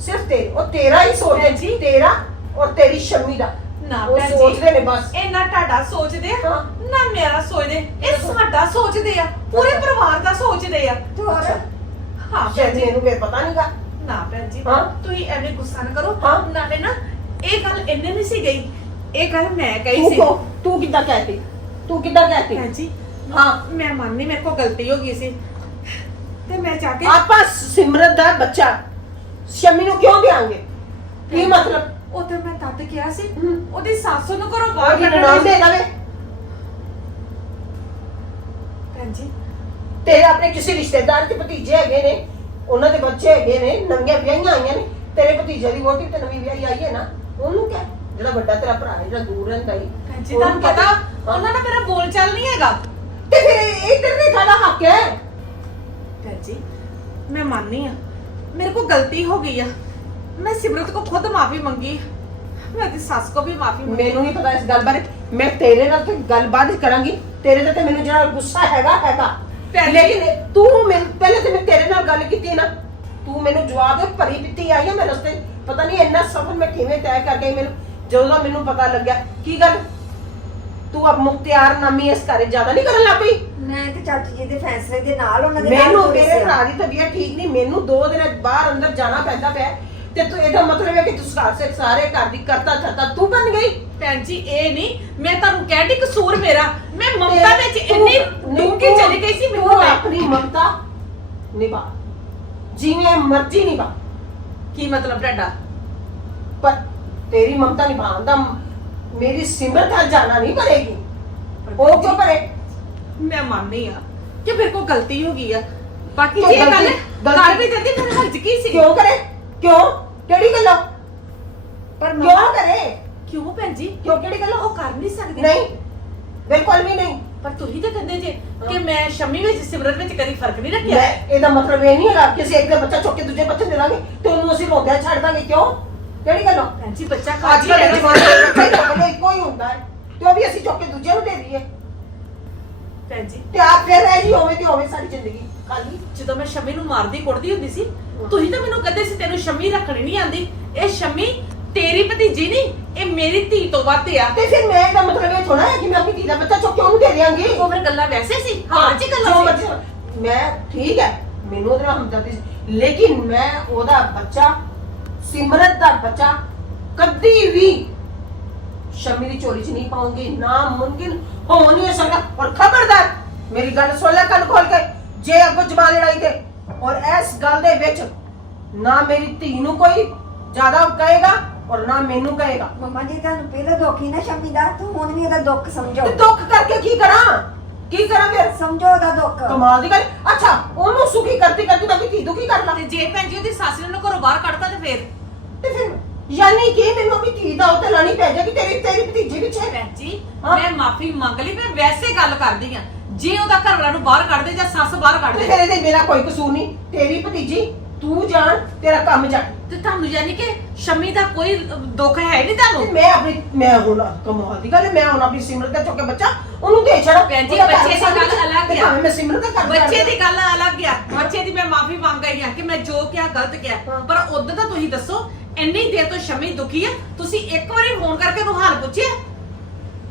ਸਿਰਫ ਤੇਰੇ ਉਹ ਤੇਰਾ ਹੀ ਸੋਚਦੇ ਜੀ। ਤੇਰਾ ਔਰ ਤੇਰੀ ਸ਼ਮੀ ਦਾ। ਨਾ ਉਹ ਭੈਣ ਜੀ ਸੋਚਦੇ ਨੇ ਬਸ। ਇਹ ਨਾ ਤੁਹਾਡਾ ਸੋਚਦੇ ਆ ਹਾਂ। ਨਾ ਮੇਰਾ ਸੋਚਦੇ। ਇਹ ਸਾਡਾ ਸੋਚਦੇ ਆ ਪੂਰੇ ਪਰਿਵਾਰ ਦਾ ਸੋਚਦੇ ਆ। ਹੋਰ? ਹਾਂ ਭੈਣ ਸ਼ਾਇਦ ਜੀ। ਮੈਨੂੰ ਫਿਰ ਪਤਾ ਨਹੀਂਗਾ ਨਾ ਭੈਣ ਜੀ ਹਾਂ। ਤੁਸੀਂ ਐਵੇਂ ਗੁੱਸਾ ਨਾ ਕਰੋ। ਹਾਂ। ਨਾਲੇ ਨਾ ਇਹ ਗੱਲ ਇੰਨੇ ਨਹੀਂ ਸੀ ਗਈ। ਇਹ ਗੱਲ ਮੈਂ ਕਹੀ ਤੂੰ ਸੀ। ਤੂੰ ਕਿੱਦਾਂ ਕਹਿਤੀ ਤੂੰ? ਕਿੱਦਾਂ ਕਹਿਤੀ ਭੈਣ ਜੀ ਹਾਂ। ਮੈਂ ਮੰਨਨੀ ਮੇਰੇ ਕੋਲ ਗਲਤੀ ਹੋ ਗਈ ਸੀ। ਤੇ ਮੈਂ ਜਾ ਕੇ ਆਪਾਂ ਸਿਮਰਤ ਦਾ ਬੱਚਾ। ਸ਼ਮੀ ਨੂੰ ਕਿਉਂ ਦੇਾਂਗੇ ਕੀ ਮਤਲਬ? ਉਹ ਤੇ ਮੈਂ ਤਦ ਕਿਹਾ ਸੀ ਹਮ। ਉਹਦੀ ਸੱਸ ਨੂੰ ਘਰੋਂ ਬਾਹਰ ਨਾਮ ਦੇ ਕੱਢਣਾ ਦਵੇ ਭੈਣ ਜੀ। ਤੇਰੇ ਆਪਣੇ ਕਿਸੇ ਰਿਸ਼ਤੇਦਾਰ ਦੇ ਭਤੀਜੇ ਹੈਗੇ ਨੇ ਉਹਨਾਂ ਦੇ ਬੱਚੇ ਹੈਗੇ ਨੇ ਨਵੀਆਂ ਵਿਆਹੀਆਂ ਆਈਆਂ ਨੇ ਤੇਰੇ ਭਤੀਜੇ ਦੀ ਵੋਟੀ ਤੇ ਨਵੀਂ ਵਿਆਹੀ ਆਈ ਹੈ ਨਾ ਉਹਨੂੰ ਕਹਿ ਜਿਹੜਾ ਵੱਡਾ ਤੇਰਾ ਭਰਾ ਹੈ ਜਿਹੜਾ ਦੂਰ ਰਹਿੰਦਾ ਹੀ ਭੈਣ ਜੀ ਤੁਹਾਨੂੰ ਪਤਾ ਉਹਨਾਂ ਦਾ ਮੇਰਾ ਬੋਲ ਚਾਲ ਨਹੀਂ ਹੈਗਾ। ਤੇ ਫਿਰ ਇਹ ਤੇਰੇ ਖਾਦਾ ਹੱਕ ਹੈ? ਜੀ ਮੈਂ ਮੰਨਨੀ ਆ ਮੇਰੇ ਕੋਲ ਗਲਤੀ ਹੋ ਗਈ ਆ। ਮੈਂ ਸਿਮਰਤ ਕੋ ਖੁਦ ਮਾਫੀ ਮੰਗੀ ਮੈਂ ਆਪਣੀ ਸੱਸ ਕੋ ਵੀ ਮਾਫੀ ਮੰਗੀ ਮੈਨੂੰ ਨਹੀਂ ਪਤਾ ਇਸ ਗੱਲ ਬਾਰੇ। ਮੈਂ ਤੇਰੇ ਨਾਲ ਤੇ ਗੱਲਬਾਤ ਕਰਾਂਗੀ। ਤੇਰੇ ਤੇ ਤੇ ਮੈਨੂੰ ਜਿਹੜਾ ਗੁੱਸਾ ਹੈਗਾ ਹੈਗਾ। ਭੈਣ ਜੀ- ਲੇਕਿਨ ਤੂੰ ਮੈਂ ਪਹਿਲੇ ਤੇ ਮੈਂ ਤੇਰੇ ਨਾਲ ਗੱਲ ਕੀਤੀ ਨਾ। ਤੂੰ ਮੈਨੂੰ ਜਵਾਬ ਦੇ ਭਰੀ ਪਿੱਤੀ ਆਈ ਹੈ ਮੈਂ ਰਸਤੇ। ਪਤਾ ਨਹੀਂ ਇੰਨਾ ਸਫ਼ਰ ਮੈਂ ਕਿਵੇਂ ਤੈਅ ਕਰ ਗਈ ਮੈਨੂੰ। ਜਦੋਂ ਦਾ ਮੈਨੂੰ ਪਤਾ ਲੱਗਿਆ। ਕੀ ਗੱਲ? ਤੂੰ ਅਬ ਮੁਖਤਿਆਰ ਨਾਮੀ ਇਸ ਘਰੇ ਜ਼ਿਆਦਾ ਨਹੀਂ ਕਰਨ ਲੱਗ ਪਈ? ਮੈਂ ਤੇ ਚਾਚੀ ਜੀ ਦੇ ਫੈਸਲੇ ਦੇ ਨਾਲ ਉਹਨਾਂ ਦੇ ਨਾਲ ਮੈਨੂੰ ਤੁਰੀ ਮੇਰੇ ਸੀ। ਭਰਾ ਦੀ ਤਬੀਅਤ ਠੀਕ ਨਹੀਂ ਮੈਨੂੰ ਦੋ ਦਿਨ ਬਾਹਰ ਅੰਦਰ ਜਾਣਾ ਪੈਂਦਾ ਪਿਆ। ਤੇ ਤੂੰ ਇਹਦਾ ਮਤਲਬ ਹੈ ਕਿ ਤੂੰ ਸਾਰੇ ਸਾਰੇ ਘਰ ਦੀ ਕਰਤਾ ਧਰਤਾ ਤੂੰ ਬਣ ਗਈ? ਭੈਣ ਜੀ ਇਹ ਨਹੀਂ। ਮੈਂ ਤੁਹਾਨੂੰ ਕਹਿ ਦੀ ਕਸੂਰ ਮੇਰਾ। ਮੈਂ ਮਮਤਾ ਵਿੱਚ ਇੰਨੀ ਤੂੰ- ਡੂੰਘੀ ਤੂੰ- ਚਲੀ ਗਈ ਸੀ ਮੈਨੂੰ ਤੂੰ। ਆਪਣੀ ਮਮਤਾ ਨਿਭਾ। ਜਿਵੇਂ ਮਰਜ਼ੀ ਨਿਭਾ। ਕੀ ਮਤਲਬ ਤੁਹਾਡਾ? ਪਰ ਤੇਰੀ ਮਮਤਾ ਨਿਭਾਉਣ ਦਾ ਮੇਰੀ ਸਿਮਰਤ ਹਰ ਜਾਣਾ ਨਹੀਂ ਕਰੇਗੀ ਉਹ ਕਿਉਂ ਕਰੇ ਮੈਂ ਮੰਨਦੀ ਆ ਕਿ ਮੇਰੇ ਕੋਲ ਗਲਤੀ ਹੋ ਗਈ ਆ। ਬਾਕੀ ਜੇ ਗੱਲ ਕਰ ਵੀ ਦਿੰਦੀ ਫਿਰ ਹਰਜ ਕੀ ਸੀ। ਕਿਉਂ ਕਰੇ? ਕਿਉਂ? ਕਿਹੜੀ ਗੱਲੋਂ? ਪਰ ਕਿਉਂ ਕਰੇ? ਕਿਉਂ ਭੈਣ ਜੀ? ਕਿਉਂ? ਕਿਹੜੀ ਗੱਲੋਂ? ਉਹ ਕਰ ਨਹੀਂ ਸਕਦੀ। ਨਹੀਂ। ਬਿਲਕੁਲ ਵੀ ਨਹੀਂ। ਪਰ ਤੁਸੀਂ ਤਾਂ ਕਹਿੰਦੇ ਜੇ ਕਿ। ਮੈਂ ਸ਼ਮੀ ਵਿੱਚ ਸਿਮਰਤ ਵਿੱਚ ਕਦੀ ਫ਼ਰਕ ਨਹੀਂ ਰੱਖਿਆ। ਮੈਂ ਇਹਦਾ ਮਤਲਬ ਇਹ ਨਹੀਂ ਹੈਗਾ ਕਿ ਅਸੀਂ ਇੱਕ ਦਾ ਬੱਚਾ ਚੁੱਕ ਕੇ ਦੂਜੇ ਬੱਚੇ ਦੇ ਦਾਂਗੇ ਤੇ ਉਹਨੂੰ ਅਸੀਂ ਰੋਂਦਿਆਂ ਛੱਡ ਦਾਂਗੇ। ਕਿਉਂ? ਕਿਹੜੀ ਗੱਲੋਂ? ਜੀ ਬੱਚਾ ਅੱਜ ਕਾਜੀ ਕੱਲ੍ਹ ਦੇ ਜ਼ਮਾਨੇ ਵਿੱਚ ਇੱਕੋ ਹੀ ਹੁੰਦਾ ਹੈ। ਤੇ ਉਹ ਵੀ ਅਸੀਂ ਚੁੱਕ ਕੇ ਦੂਜੇ ਨੂੰ ਦੇ ਦਈਏ। ਭੈਣ ਜੀ। ਤੇ ਆਪ ਫਿਰ ਰਹਿ ਜੀ ਹੋਵੇ ਤੇ ਹੋਵੇ ਸਾਡੀ ਜ਼ਿੰਦਗੀ ਖਾਲੀ। ਜਦੋਂ ਮੈਂ ਸ਼ਮੀ ਨੂੰ ਮਾਰਦੀ ਕੁੱਟਦੀ ਹੁੰਦੀ ਸੀ ਤੁਸੀਂ ਤਾਂ ਮੈਨੂੰ ਕਹਿੰਦੇ ਸੀ ਤੈਨੂੰ ਸ਼ਮੀ ਰੱਖਣੀ ਨਹੀਂ ਆਂਦੀ। ਇਹ ਸ਼ਮੀ ਤੇਰੀ ਭਤੀਜੀ ਨਹੀਂ ਇਹ ਮੇਰੀ ਧੀ ਤੋਂ ਵੱਧ ਆ। ਤੇ ਫਿਰ ਮੈਂ ਇਹਦਾ ਮਤਲਬ ਇਹ ਥੋੜਾ ਹੈ ਕਿ ਮੈਂ ਆਪਣੀ ਧੀ ਦਾ ਬੱਚਾ ਚੁੱਕ ਕੇ ਉਹਨੂੰ ਦੇ ਦਿਆਂਗੀ। ਉਹ ਫਿਰ ਗੱਲਾਂ ਵੈਸੇ ਸੀ ਹਾਂ ਜੀ ਜੋ ਗੱਲਾਂ ਸੀ। ਮਰਜ਼ੀ- ਮੈਂ ਠੀਕ ਹੈ ਮੈਨੂੰ ਉਹਦੇ ਨਾਲ ਹਮਦਰਦੀ ਸੀ। ਲੇਕਿਨ ਮੈਂ ਉਹਦਾ ਬੱਚਾ ਸਿਮਰਤ ਦਾ ਬੱਚਾ ਕਦੀ ਵੀ ਸ਼ਮੀ ਦੀ ਚੋਰੀ 'ਚ ਨਹੀਂ ਪਾਉਂਗੀ ਨਾ ਮੁਮਕਿਨ ਹੋ ਨਹੀਂ ਸਕਦਾ। ਔਰ ਖਬਰਦਾਰ ਮੇਰੀ ਗੱਲ ਸੁਣ ਲੈ ਕੰਨ ਖੋਲ ਕੇ। ਜੇ ਅੱਗੋਂ ਜਮਾ ਲੜਾਈ ਤੇ। ਔਰ ਇਸ ਗੱਲ ਦੇ ਵਿੱਚ ਨਾ ਮੇਰੀ ਧੀ ਨੂੰ ਕੋਈ ਜ਼ਿਆਦਾ ਕਹੇਗਾ ਔਰ ਨਾ ਮੈਨੂੰ ਕਹੇਗਾ। ਮੰਮਾ ਜੀ ਤੁਹਾਨੂੰ ਪਹਿਲਾਂ ਦੁੱਖ ਹੀ ਨਾ ਸ਼ਮੀ ਦਾ। ਤੂੰ ਹੁਣ ਵੀ ਉਹਦਾ ਦੁੱਖ ਸਮਝੋ। ਤੇ ਦੁੱਖ ਕਰਕੇ ਕੀ ਕਰਾਂ? ਕੀ ਕਰਾਂ ਫਿਰ? ਸਮਝੋ ਉਹਦਾ ਦੁੱਖ। ਕਮਾਲ ਦੀ ਗੱਲ। ਅੱਛਾ ਉਹਨੂੰ ਸੁਖੀ ਕਰਦੀ ਕਰਦੀ ਮੈਂ ਵੀ ਧੀ ਦੁਖੀ ਕਰ ਲਾਂ। ਤੇ ਜੇ ਭੈਣ ਜੀ ਉਹਦੀ ਸੱਸ ਨੇ ਉਹਨੂੰ ਘਰੋਂ ਬਾਹਰ ਕੱਢਤਾ ਤੇ ਫੇਰ? ਤੇ ਫਿਰ ਯਾਨੀ ਕਿ ਮੈਨੂੰ ਆਪਣੀ ਧੀ ਦਾ ਉਹ ਤੇ ਲਾਣੀ ਪੈ ਜਾਏਗੀ ਤੇਰੀ ਤੇਰੀ ਭਤੀਜੀ ਪਿੱਛੇ। ਭੈਣ ਜੀ ਹਾਂ। ਮੈਂ ਮਾਫੀ ਮੰਗ ਲਈ ਮੈਂ ਵੈਸੇ ਗੱਲ ਕਰਦੀ ਆ ਜੇ ਉਹਦਾ ਘਰ ਵਾਲਾ ਨੂੰ ਬਾਹਰ ਕੱਢ ਦੇ ਜਾਂ ਸੱਸ ਬਾਹਰ ਕੱਢ ਤੇ ਦੇ ਫਿਰ ਇਹਦੇ ਮੇਰਾ ਕੋਈ ਕਸੂਰ ਨਹੀਂ। ਤੇਰੀ ਭਤੀਜੀ ਤੂੰ ਜਾਣ ਤੇਰਾ ਕੰਮ ਜਾਣ ਤੇ ਤੁਹਾਨੂੰ ਯਾਨੀ ਕਿ ਸ਼ਮੀ ਦਾ ਕੋਈ ਦੁੱਖ ਹੈ ਨਹੀਂ ਤੁਹਾਨੂੰ? ਮੈਂ ਆਪਣੀ ਮੈਂ ਹੁਣ ਕਮਾਲ ਦੀ ਗੱਲ ਹੈ, ਮੈਂ ਹੁਣ ਆਪਣੀ ਸਿਮਰਤ ਦਾ ਚੁੱਕੇ ਬੱਚਾ ਉਹਨੂੰ ਦੇ ਛੜਾ ਭੈਣ ਜੀ, ਬੱਚੇ ਦੀ ਗੱਲ ਅਲੱਗ ਆ। ਮੈਂ ਸਿਮਰਤ ਦਾ ਕਰ ਬੱਚੇ ਦੀ ਗੱਲ ਅਲੱਗ ਆ। ਬੱਚੇ ਦੀ ਮੈਂ ਮਾਫੀ ਮੰਗ ਗਈ ਆ ਕਿ ਮੈਂ ਜੋ ਕਿਹਾ ਗਲਤ ਕਿਹਾ। ਹਾਂ। ਪਰ ਉਦੋਂ ਤਾਂ ਤੁਸੀਂ ਦੱਸੋ ਇੰਨੀ ਦੇਰ ਤੋਂ ਸ਼ਮੀ ਦੁਖੀ ਆ ਤੁਸੀਂ ਇੱਕ ਵਾਰੀ ਫੋਨ ਕਰਕੇ ਉਹਨੂੰ ਹਾਲ ਪੁੱਛਿਆ?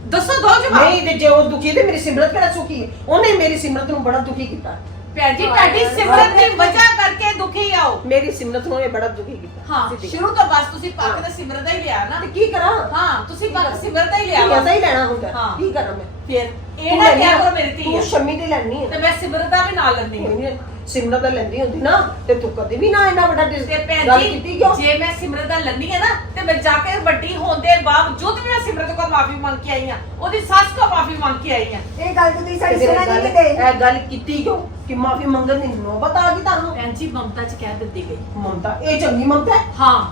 ਦੱਸੋ ਦੋ ਜਵਾਬ। ਨਹੀਂ ਤੇ ਜੇ ਉਹ ਦੁਖੀ ਤੇ ਮੇਰੀ ਸਿਮਰਤ ਕਿਹੜਾ ਸੁਖੀ ਹੈ? ਉਹਨੇ ਮੇਰੀ ਸਿਮਰਤ ਨੂੰ ਬੜਾ ਦੁਖੀ ਕੀਤਾ। ਭੈਣ ਜੀ ਤੁਹਾਡੀ ਸਿਮਰਨ ਦੀ ਵਜ੍ਹਾ ਕਰਕੇ ਦੁਖੀ ਆਓ ਮੇਰੀ ਸਿਮਰਤ ਨੂੰ ਇਹ ਬੜਾ ਦੁਖੀ ਕੀਤਾ ਹਾਂ ਸਿੱਧੀ। ਸ਼ੁਰੂ ਤੋਂ ਬਸ ਤੁਸੀਂ ਪੱਕ। ਤੇ ਸਿਮਰਨ ਦਾ ਹੀ ਲਿਆ ਨਾ। ਤੇ ਕੀ ਕਰਾਂ? ਹਾਂ ਤੁਸੀਂ ਪੱਕ ਸਿਮਰਨ ਦਾ ਹੀ ਲਿਆ ਵਾ। ਦਾ ਹੀ ਲੈਣਾ ਹੁੰਦਾ। ਹਾਂ। ਕੀ ਕਰਾਂ ਮੈਂ? ਫਿਰ ਇਹ ਤੂੰ ਨਾ ਲੈਣੀ ਕਿਹਾ ਆ, ਕਰੋ ਮੇਰੀ ਧੀ ਤੂੰ ਆ। ਸ਼ਮੀ ਦੀ ਲੈਣੀ ਤੇ ਹੈ ਮੈਂ ਸਿਮਰਨ ਦਾ ਵੀ ਨਾਲ ਲੈਂਦੀ ਹਾਂ। ਸਿਮਰਤ ਦਾ ਲੈਂਦੀ ਹੁੰਦੀ ਨਾ ਤੇ ਤੂੰ ਕਦੇ ਵੀ ਨਾ ਇੰਨਾ ਵੱਡਾ ਡਿਸ ਤੇ ਭੈਣ ਗੱਲ ਜੀ ਕੀਤੀ ਕਿਉਂ? ਜੇ ਮੈਂ ਸਿਮਰਨ ਦਾ ਲੰਨੀ ਹੈ ਨਾ ਤੇ ਮੈਂ ਜਾ ਕੇ ਵੱਡੀ ਹੋਣ ਦੇ ਬਾਵਜੂਦ ਵੀ ਮੈਂ ਸਿਮਰਤ ਕੋਲ ਮਾਫੀ ਮੰਗ ਕੇ ਆਈ ਆ ਉਹਦੀ ਸੱਸ ਕੋਲ ਮਾਫੀ ਮੰਗ ਕੇ ਆਈ ਆ ਇਹ ਗੱਲ ਤਾਂ ਤੁਸੀਂ ਸਾਡੀ ਤੇ ਸੁਣਾ ਨਹੀਂ ਦੇ ਇਹ ਗੱਲ ਕੀਤੀ ਕਿਉਂ? ਕਿ ਮਾਫੀ ਮੰਗਣ ਦੀ ਨੌਬਤ ਆ ਗਈ ਤੁਹਾਨੂੰ? ਭੈਣ ਜੀ ਮਮਤਾ ਚ ਕਹਿ ਦਿੱਤੀ ਗਈ। ਮਮਤਾ ਇਹ ਚੰਗੀ ਮਮਤਾ ਹੈ? ਹਾਂ।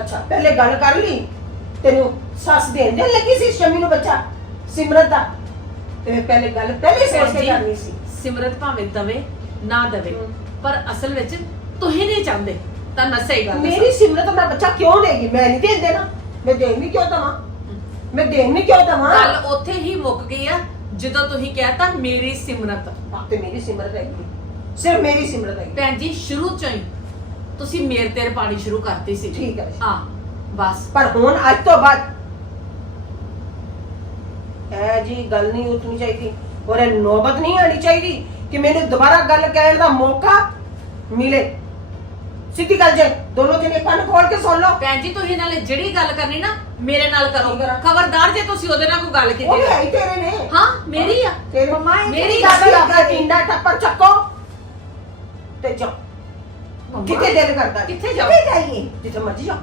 ਅੱਛਾ ਪਹਿਲੇ ਗੱਲ ਕਰ ਲਈ। ਤੈਨੂੰ ਸੱਸ ਦੇਣ ਦੇ ਲੱਗੀ ਸੀ ਸ਼ਮੀ ਨੂੰ ਬੱਚਾ? ਸਿਮਰਤ ਦਾ? ਤੇ ਮੈਂ ਪਹਿਲੇ ਗੱਲ ਪਹਿਲੇ ਸੋਚ ਕੇ ਕਰਨੀ ਸੀ। ਸਿਮਰਤ ਭਾਵੇਂ ਦਵੇ ਨਾ ਦਵੇ ਹਮ। ਪਰ ਅਸਲ ਵਿੱਚ ਤੁਸੀਂ ਨਹੀਂ ਚਾਹੁੰਦੇ। ਤਾਂ ਮੈਂ ਸਹੀ ਗੱਲ। ਮੇਰੀ ਸਿਮਰਤ ਆਪਣਾ ਬੱਚਾ ਕਿਉਂ ਦੇਗੀ ਮੈਂ ਨਹੀਂ ਦੇਣ ਦੇਣਾ। ਮੈਂ ਦੇਣ ਵੀ ਕਿਉਂ ਦਵਾਂ? ਮੈਂ ਦੇਣ ਵੀ ਕਿਉਂ ਦਵਾਂ? ਗੱਲ ਉੱਥੇ ਹੀ ਮੁੱਕ ਗਈ ਆ। ਜਦੋਂ ਤੁਸੀਂ ਕਹਿਤਾ ਮੇਰੀ ਸਿਮਰਤ। ਤੇ ਮੇਰੀ ਸਿਮਰਤ ਹੈਗੀ ਸਿਰਫ ਮੇਰੀ ਸਿਮਰਤ ਹੈਗੀ ਭੈਣ ਜੀ ਸ਼ੁਰੂ ਤੋਂ ਹੀ ਤੁਸੀਂ ਮੇਰੇ ਤੇਰੇ ਪਾਣੀ ਸ਼ੁਰੂ ਕਰਤੀ ਸੀ। ਠੀਕ ਹੈ ਜੀ। ਹਾਂ ਬਸ। ਪਰ ਹੁਣ ਅੱਜ ਤੋਂ ਬਾਅਦ ਇਹ ਜੀ ਗੱਲ ਨਹੀਂ ਉੱਠਣੀ ਚਾਹੀਦੀ। ਔਰ ਇਹ ਨੌਬਤ ਨਹੀਂ ਆਣੀ ਚਾਹੀਦੀ ਕਿ ਮੈਨੂੰ ਦੁਬਾਰਾ ਗੱਲ ਕਹਿਣ ਦਾ ਮੌਕਾ ਮਿਲੇ। ਸਿੱਧੀ ਗੱਲ ਜੇ ਦੋਨੋਂ ਜਣੇ ਕੰਨ ਖੋਲ ਕੇ ਸੁਣ ਲਓ। ਭੈਣ ਜੀ ਤੁਸੀਂ ਨਾਲੇ ਜਿਹੜੀ ਗੱਲ ਕਰਨੀ ਨਾ ਮੇਰੇ ਨਾਲ ਕਰੋ? ਖਬਰਦਾਰ ਜੇ ਤੁਸੀਂ ਉਹਦੇ ਨਾਲ ਕੋਈ ਗੱਲ ਉਹ ਵੀ। ਹੈ ਹੀ ਤੇਰੇ ਨੇ। ਹਾਂ ਮੇਰੀ ਆ। ਤੇਰੇ। ਮੰਮਾ ਮੇਰੀ ਕਿਹੜੀ ਦਾਦੀ ਗੱਲ ਆਪਣਾ ਟਿੰਡਾ ਟੱਪਰ ਚੱਕੋ ਤੇ ਮੰਮਾ, ਕਿੱਥੇ ਦਿਲ ਕਰਦਾ? ਜੀ? ਕਿੱਥੇ ਜਾਓ? ਕਿੱਥੇ ਜਾਈਏ? ਜਿੱਥੇ ਮਰਜ਼ੀ ਜਾਓ।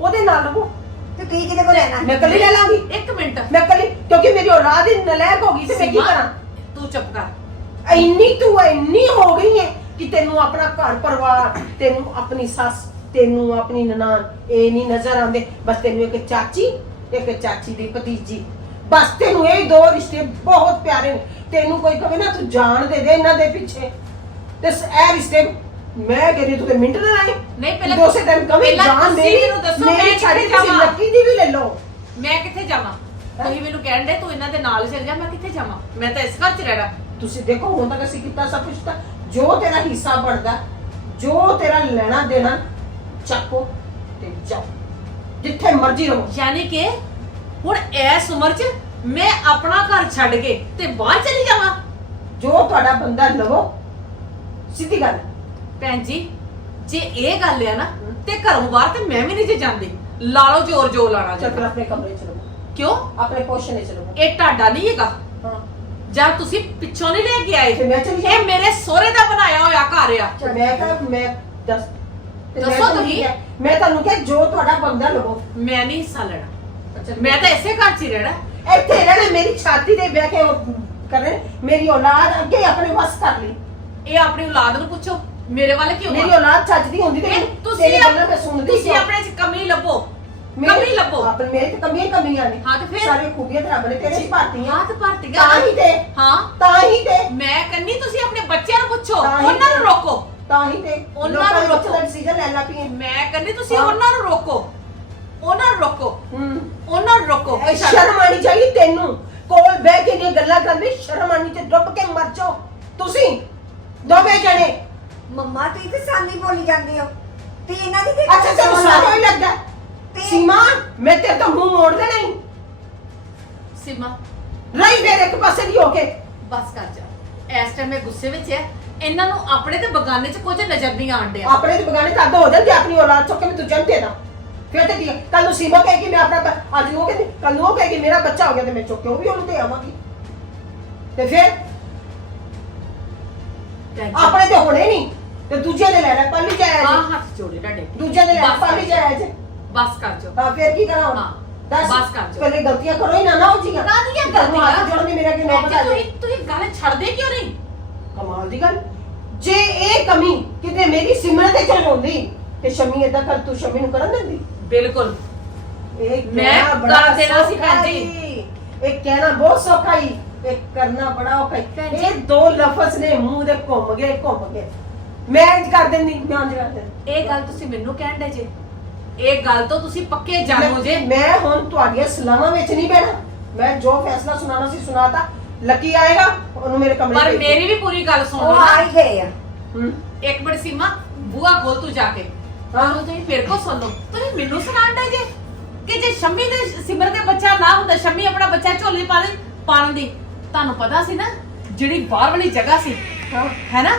ਉਹਦੇ ਨਾਲ ਰਹੋ। ਤੇ ਤੁਸੀਂ ਕਿਤੇ ਕੋ ਲੈਣਾ ਮੈਂ ਕੱਲੀ ਲੈ ਲਾਂਗੀ। ਇੱਕ ਮਿੰਟ। ਮੈਂ ਕੱਲੀ ਕਿਉਂਕਿ ਮੇਰੀ ਔਲਾਦ ਹੀ ਨਲਾਇਕ ਹੋ ਗਈ ਤੇ ਮੈਂ ਕੀ ਸੀਮਾ, ਕਰਾਂ? ਤੂੰ ਚੁੱਪ ਕਰ। ਇੰਨੀ ਤੂੰ ਇੰਨੀ ਹੋ ਗਈ ਹੈ ਕਿ ਤੈਨੂੰ ਆਪਣਾ ਘਰ ਪਰਿਵਾਰ ਤੈਨੂੰ ਆਪਣੀ ਸੱਸ ਤੈਨੂੰ ਆਪਣੀ ਨਨਾਣ ਇਹ ਨਹੀਂ ਨਜ਼ਰ ਆਉਂਦੇ। ਬਸ ਤੈਨੂੰ ਇੱਕ ਚਾਚੀ ਇੱਕ ਚਾਚੀ ਦੀ ਭਤੀਜੀ। ਬਸ ਤੈਨੂੰ ਇਹ ਦੋ ਰਿਸ਼ਤੇ ਬਹੁਤ ਪਿਆਰੇ ਨੇ। ਤੈਨੂੰ ਕੋਈ ਕਹੇ ਨਾ ਤੂੰ ਜਾਣ ਦੇ ਦੇ ਇਹਨਾਂ ਦੇ ਪਿੱਛੇ। ਤੇ ਸ- ਇਹ ਰਿਸ਼ਤੇ ਮੈਂ ਕਹਿੰਦੀ ਤੂੰ ਤੇ ਮਿੰਟ ਨਾ ਆਏ ਨਹੀਂ ਪਹਿਲਾਂ ਦੋਸੇ ਦਿਨ ਕਵੀ ਪਹਿਲਾਂ ਜਾਣ ਦੇ। ਤੁਸੀਂ ਮੈਨੂੰ ਦੱਸੋ ਮੈਂ ਮੇਰੀ ਛੱਡ ਕਿੱਥੇ ਕੇ ਜਾਵਾਂ? ਲੱਕੀ ਦੀ ਵੀ ਲੈ ਲਓ। ਮੈਂ ਕਿੱਥੇ ਜਾਵਾਂ? ਤੁਸੀਂ ਮੈਨੂੰ ਕਹਿਣ ਦੇ ਤੂੰ ਇਹਨਾਂ ਦੇ ਨਾਲ ਚੱਲ ਜਾ ਮੈਂ ਕਿੱਥੇ ਜਾਵਾਂ? ਮੈਂ ਤਾਂ ਇਸ ਘਰ 'ਚ ਰਹਿਣਾ। ਤੁਸੀਂ ਦੇਖੋ ਹੁਣ ਤੱਕ ਅਸੀਂ ਕੀਤਾ ਸਭ ਕੁਝ ਤਾਂ ਜੋ ਤੇਰਾ ਹਿੱਸਾ ਬਣਦਾ ਜੋ ਤੇਰਾ ਲੈਣਾ ਦੇਣਾ ਚੱਕੋ ਤੇ ਜਾਓ। ਜਿੱਥੇ ਮਰਜ਼ੀ ਰਹੋ। ਯਾਨੀ ਕਿ ਹੁਣ ਇਸ ਉਮਰ 'ਚ ਮੈਂ ਆਪਣਾ ਘਰ ਛੱਡ ਕੇ ਤੇ ਬਾਹਰ ਚਲੀ ਜਾਵਾਂ? ਜੋ ਤੁਹਾਡਾ ਬੰਦਾ ਲਵੋ ਸਿੱਧੀ ਗੱਲ ਭੈਣ ਜੀ ਜੇ ਇਹ ਗੱਲ ਆ ਨਾ ਤੇ ਘਰੋਂ ਬਾਹਰ ਤੇ ਮੈਂ ਵੀ ਨਹੀਂ ਜੇ ਜਾਂਦੀ। ਲਾ ਲਓ ਜ਼ੋਰ ਜ਼ੋਰ ਲਾਣਾ ਜੀ ਆਪਣੇ ਕਮਰੇ ਚ ਰਹੋ। ਕਿਉਂ? ਆਪਣੇ ਪੋਸ਼ਣ ਚ ਰਹੋ। ਇਹ ਤੁਹਾਡਾ ਨਹੀਂ ਹੈਗਾ। ਹਾਂ। ਜਾਂ ਤੁਸੀਂ ਪਿੱਛੋਂ ਨਹੀਂ ਲੈ ਕੇ ਤੇ ਆਏ ਮੈਂ ਚਲੀ ਇਹ ਮੇਰੇ ਸਹੁਰੇ ਦਾ ਬਣਾਇਆ ਹੋਇਆ ਘਰ ਆ। ਮੈਂ ਕਹਾਂ ਮੈਂ ਦੱਸ ਤੇ ਮੈਂ ਦੱਸੋ ਤੁਸੀਂ। ਮੈਂ ਤੁਹਾਨੂੰ ਕਿਹਾ ਜੋ ਤੁਹਾਡਾ ਬੰਦਾ ਲਵੋ। ਮੈਂ ਨਹੀਂ ਹਿੱਸਾ ਲੈਣਾ। ਅੱਛਾ। ਮੈਂ ਤਾਂ ਇਸੇ ਘਰ 'ਚ ਹੀ ਰਹਿਣਾ। ਇੱਥੇ ਰਹਿਣਾ ਮੇਰੀ ਛਾਤੀ ਤੇ ਬਹਿ ਕੇ ਉਹ ਕਰੇ ਮੇਰੀ ਔਲਾਦ ਅੱਗੇ ਆਪਣੇ ਵਸ ਕਰ ਲਈ। ਇਹ ਆਪਣੀ ਔਲਾਦ ਨੂੰ ਪੁੱਛੋ ਮੇਰੇ ਵੱਲ ਕਿਉਂ ਮੇਰੀ? ਔਲਾਦ ਚੱਜਦੀ ਹੁੰਦੀ ਤੇ ਇਹ ਤੁਸੀਂ ਤੇਰੀ ਗੱਲਾਂ ਮੈਂ ਸੁਣਦੀ ਤੁਸੀਂ ਕਿਉਂ? ਆਪਣੇ 'ਚ ਕਮੀ ਲੱਭੋ। ਕਮੀ ਲੱਭੋ। ਆਪਣੇ ਮੇਰੇ ਤੇ ਕਮੀਆਂ ਹੀ ਕਮੀਆਂ ਨੇ। ਹਾਂ ਤੇ ਫਿਰ? ਸਾਰੇ ਖੂਬੀਆਂ ਤੇ ਰੱਬ ਨੇ ਤੇਰੇ ਚ ਭਰਤੀਆਂ। ਹੱਥ ਭਰਤੀਆਂ। ਤਾਂ ਹੀ ਤੇ। ਹਾਂ। ਤਾਂ ਹੀ ਤੇ। ਮੈਂ ਕੰਨੀ ਤੁਸੀਂ ਆਪਣੇ ਬੱਚਿਆਂ ਨੂੰ ਪੁੱਛੋ ਤਾਂ ਹੀ ਉਹਨਾਂ ਨੂੰ ਤੇ- ਰੋਕੋ। ਤਾਂ ਹੀ ਤੇ। ਉਹਨਾਂ ਲੋਕਾਂ ਨੂੰ ਦੇ ਬੱਚੇ ਰੋਕੋ। ਡਿਸੀਜਨ ਲੈ ਲਾ ਪਈਏ ਮੈਂ ਕੰਨੀ ਤੁਸੀਂ ਹਾਂ। ਉਹਨਾਂ ਨੂੰ ਰੋਕੋ। ਉਹਨਾਂ ਨੂੰ ਰੋਕੋ। ਹੂੰ। ਉਹਨਾਂ ਨੂੰ ਰੋਕੋ। ਇਹ ਸ਼ਰਮ ਆਣੀ ਚਾਹੀਦੀ ਤੈਨੂੰ। ਕੋਲ ਬਹਿ ਕੇ ਇਹ ਗੱਲਾਂ ਕਰਨ ਦੀ ਸ਼ਰਮ ਆਣੀ ਤੇ ਡੁੱਬ ਕੇ ਮਰ ਜਾਓ। ਤੁਸੀਂ ਦੋਵੇਂ ਜਣੇ। ਮੰਮਾ ਤੁਸੀਂ ਤੇ ਸਾਨੀ ਬੋਲੀ ਜਾਂਦੇ ਹੋ। ਤੇ ਇਹਨਾਂ ਦੀ ਤੇ ਅੱਛਾ ਤੈਨੂੰ ਸਾਰਾ ਹੀ ਲੱਗਦਾ ਸੀਮਾ ਮੈਂ ਤੇਰੇ ਤੋਂ ਮੂੰਹ ਮੋੜ ਦੇਣਾ ਹੀ ਸੀਮਾ। ਰਹੀ ਫੇਰ ਇੱਕ ਪਾਸੇ ਦੀ ਹੋ ਕੇ। ਬਸ ਕਰ ਜਾ। ਇਸ ਟਾਈਮ ਮੈਂ ਗੁੱਸੇ ਵਿੱਚ ਹੈ ਇਹਨਾਂ ਨੂੰ ਆਪਣੇ ਤੇ ਬਗਾਨੇ 'ਚ ਕੁਝ ਨਜ਼ਰ ਨਹੀਂ ਆਣ ਡਿਆ। ਆਪਣੇ ਤੇ ਬਗਾਨੇ ਤੱਦ ਹੋ ਜਾਂਦੇ ਆਪਣੀ ਔਲਾਦ ਚੁੱਕ ਕੇ ਮੈਂ ਦੂਜੇ ਨੂੰ। ਦੇ ਦਾਂ ਫਿਰ ਤੇ ਠੀਕ ਕੱਲ ਨੂੰ ਸੀਮਾ ਕਹੇਗੀ ਮੈਂ ਆਪਣਾ ਬ- ਅੱਜ ਨੂੰ ਉਹ ਕਹਿੰਦੀ ਕੱਲ ਨੂੰ ਉਹ ਕਹੇਗੀ ਮੇਰਾ ਬੱਚਾ ਹੋ ਗਿਆ ਤੇ ਮੈਂ ਚੁੱਕ ਕੇ ਉਹ ਵੀ ਉਹਨੂੰ ਦੇ ਆਵਾਂਗੀ। ਤੇ ਫਿਰ ਆਪਣੇ ਤੇ ਹੋਣੇ ਨਹੀਂ। ਤੇ ਦੂਜੇ ਦੇ ਲੈ ਲੈ ਪਹਿਲੀ ਜਾਇਜ਼। ਹਾਂ ਹੱਥ ਜੋੜੇ ਤੁਹਾਡੇ। ਦੂਜੇ ਦੇ ਲੈ ਬਸ ਪਹਿਲੀ ਕਰ। ਜਾਇਜ਼। ਬਸ ਕਰ ਜਾ ਤਾਂ ਫਿਰ ਕੀ ਕਰਾਂ ਹੁਣ? ਹਾਂ, ਦੱਸ ਬਸ ਕਰ ਜੋ। ਪਹਿਲੇ ਗਲਤੀਆਂ ਕਰੋ ਹੀ ਨਾ ਨਾ ਹੋ ਜੀਆਂ ਕਾਹਦੀਆਂ ਤੁਹਾਨੂੰ ਗਲਤੀਆਂ ਹੱਥ ਜੋੜਨ ਮੇਰਾ ਕਿ ਆ ਜਾਏ। ਤੁਸੀਂ ਤੁਸੀਂ ਗੱਲ ਛੱਡਦੇ ਕਿਉਂ ਨਹੀਂ? ਕਮਾਲ ਦੀ ਗੱਲ। ਜੇ ਇਹ ਕਮੀ ਕਿਤੇ ਮੇਰੀ ਸਿਮਰਤ ਤੇ ਚਲ ਹੁੰਦੀ ਤੇ ਸ਼ਮੀ ਏਦਾਂ ਕਰ ਤੂੰ ਸ਼ਮੀ ਨੂੰ ਕਰਨ ਦਿੰਦੀ? ਬਿਲਕੁਲ। ਇਹ ਮੈਂ ਕਹਿਣਾ ਬੜਾ ਕਰ ਦੇਣਾ ਸੀ ਸੌਖਾ ਭੈਣ ਜੀ। ਹੀ। ਇਹ ਕਹਿਣਾ ਬਹੁਤ ਸੌਖਾ ਹੀ ਇਹ ਕਰਨਾ ਬੜਾ ਔਖਾ ਹੀ ਭੈਣ ਜੀ। ਇਹ ਦੋ ਲਫ਼ਜ਼ ਨੇ ਮੂੰਹ ਦੇ ਘੁੰਮ ਗਏ ਘੁੰਮ ਗਏ। ਮੈਂ ਇੰਜ ਕਰ ਦਿੰਦੀ ਮੈਂ ਇੰਜ ਕਰ ਦਿੰਦੀ। ਇਹ ਗੱਲ ਤੁਸੀਂ ਮੈਨੂੰ ਕਹਿਣ ਦੇ ਜੇ। ਇਹ ਗੱਲ ਤੋਂ ਤੁਸੀਂ ਪੱਕੇ ਜਾਣੋ ਜੇ। ਮੈਂ ਹੁਣ ਤੁਹਾਡੀਆਂ ਸਲਾਹਾਂ ਵਿੱਚ ਨਹੀਂ ਬਹਿਣਾ। ਮੈਂ ਜੋ ਫੈਸਲਾ ਸੁਣਾਉਣਾ ਸੀ ਸੁਣਾਤਾ। ਲੱਕੀ ਆਏਗਾ ਉਹਨੂੰ ਮੇਰੇ ਕਮਰੇ ਪਰ। ਮੇਰੀ ਵੀ ਪੂਰੀ ਗੱਲ ਸੁਣ ਉਹ ਲਓ ਆ ਨਾ। ਹੀ ਗਏ ਆ। ਹੂੰ। ਇੱਕ ਮਿੰਟ ਸੀਮਾ ਬੂਆ ਖੋਲ ਤੂੰ ਜਾ ਕੇ। ਹਾਂ। ਤੁਸੀਂ ਫਿਰ ਕੋ ਸੁਣ ਲਓ। ਤੁਸੀਂ ਮੈਨੂੰ ਸੁਣਾਣ ਦੇ ਜੇ? ਕਿ ਜੇ ਸ਼ੰਮੀ ਦੇ ਸਿਮਰ ਦੇ ਬੱਚਾ ਨਾ ਹੁੰਦਾ ਸ਼ੰਮੀ ਆਪਣਾ ਬੱਚਾ ਝੋਲੀ ਪਾ ਦੇ ਪਾਣ ਦੀ। ਤੁਹਾਨੂੰ ਪਤਾ ਸੀ ਨਾ ਜਿਹੜੀ ਬਾਹਰ ਵਾਲੀ ਜਗ੍ਹਾ ਸੀ ਹਾਂ। ਹੈ ਨਾ?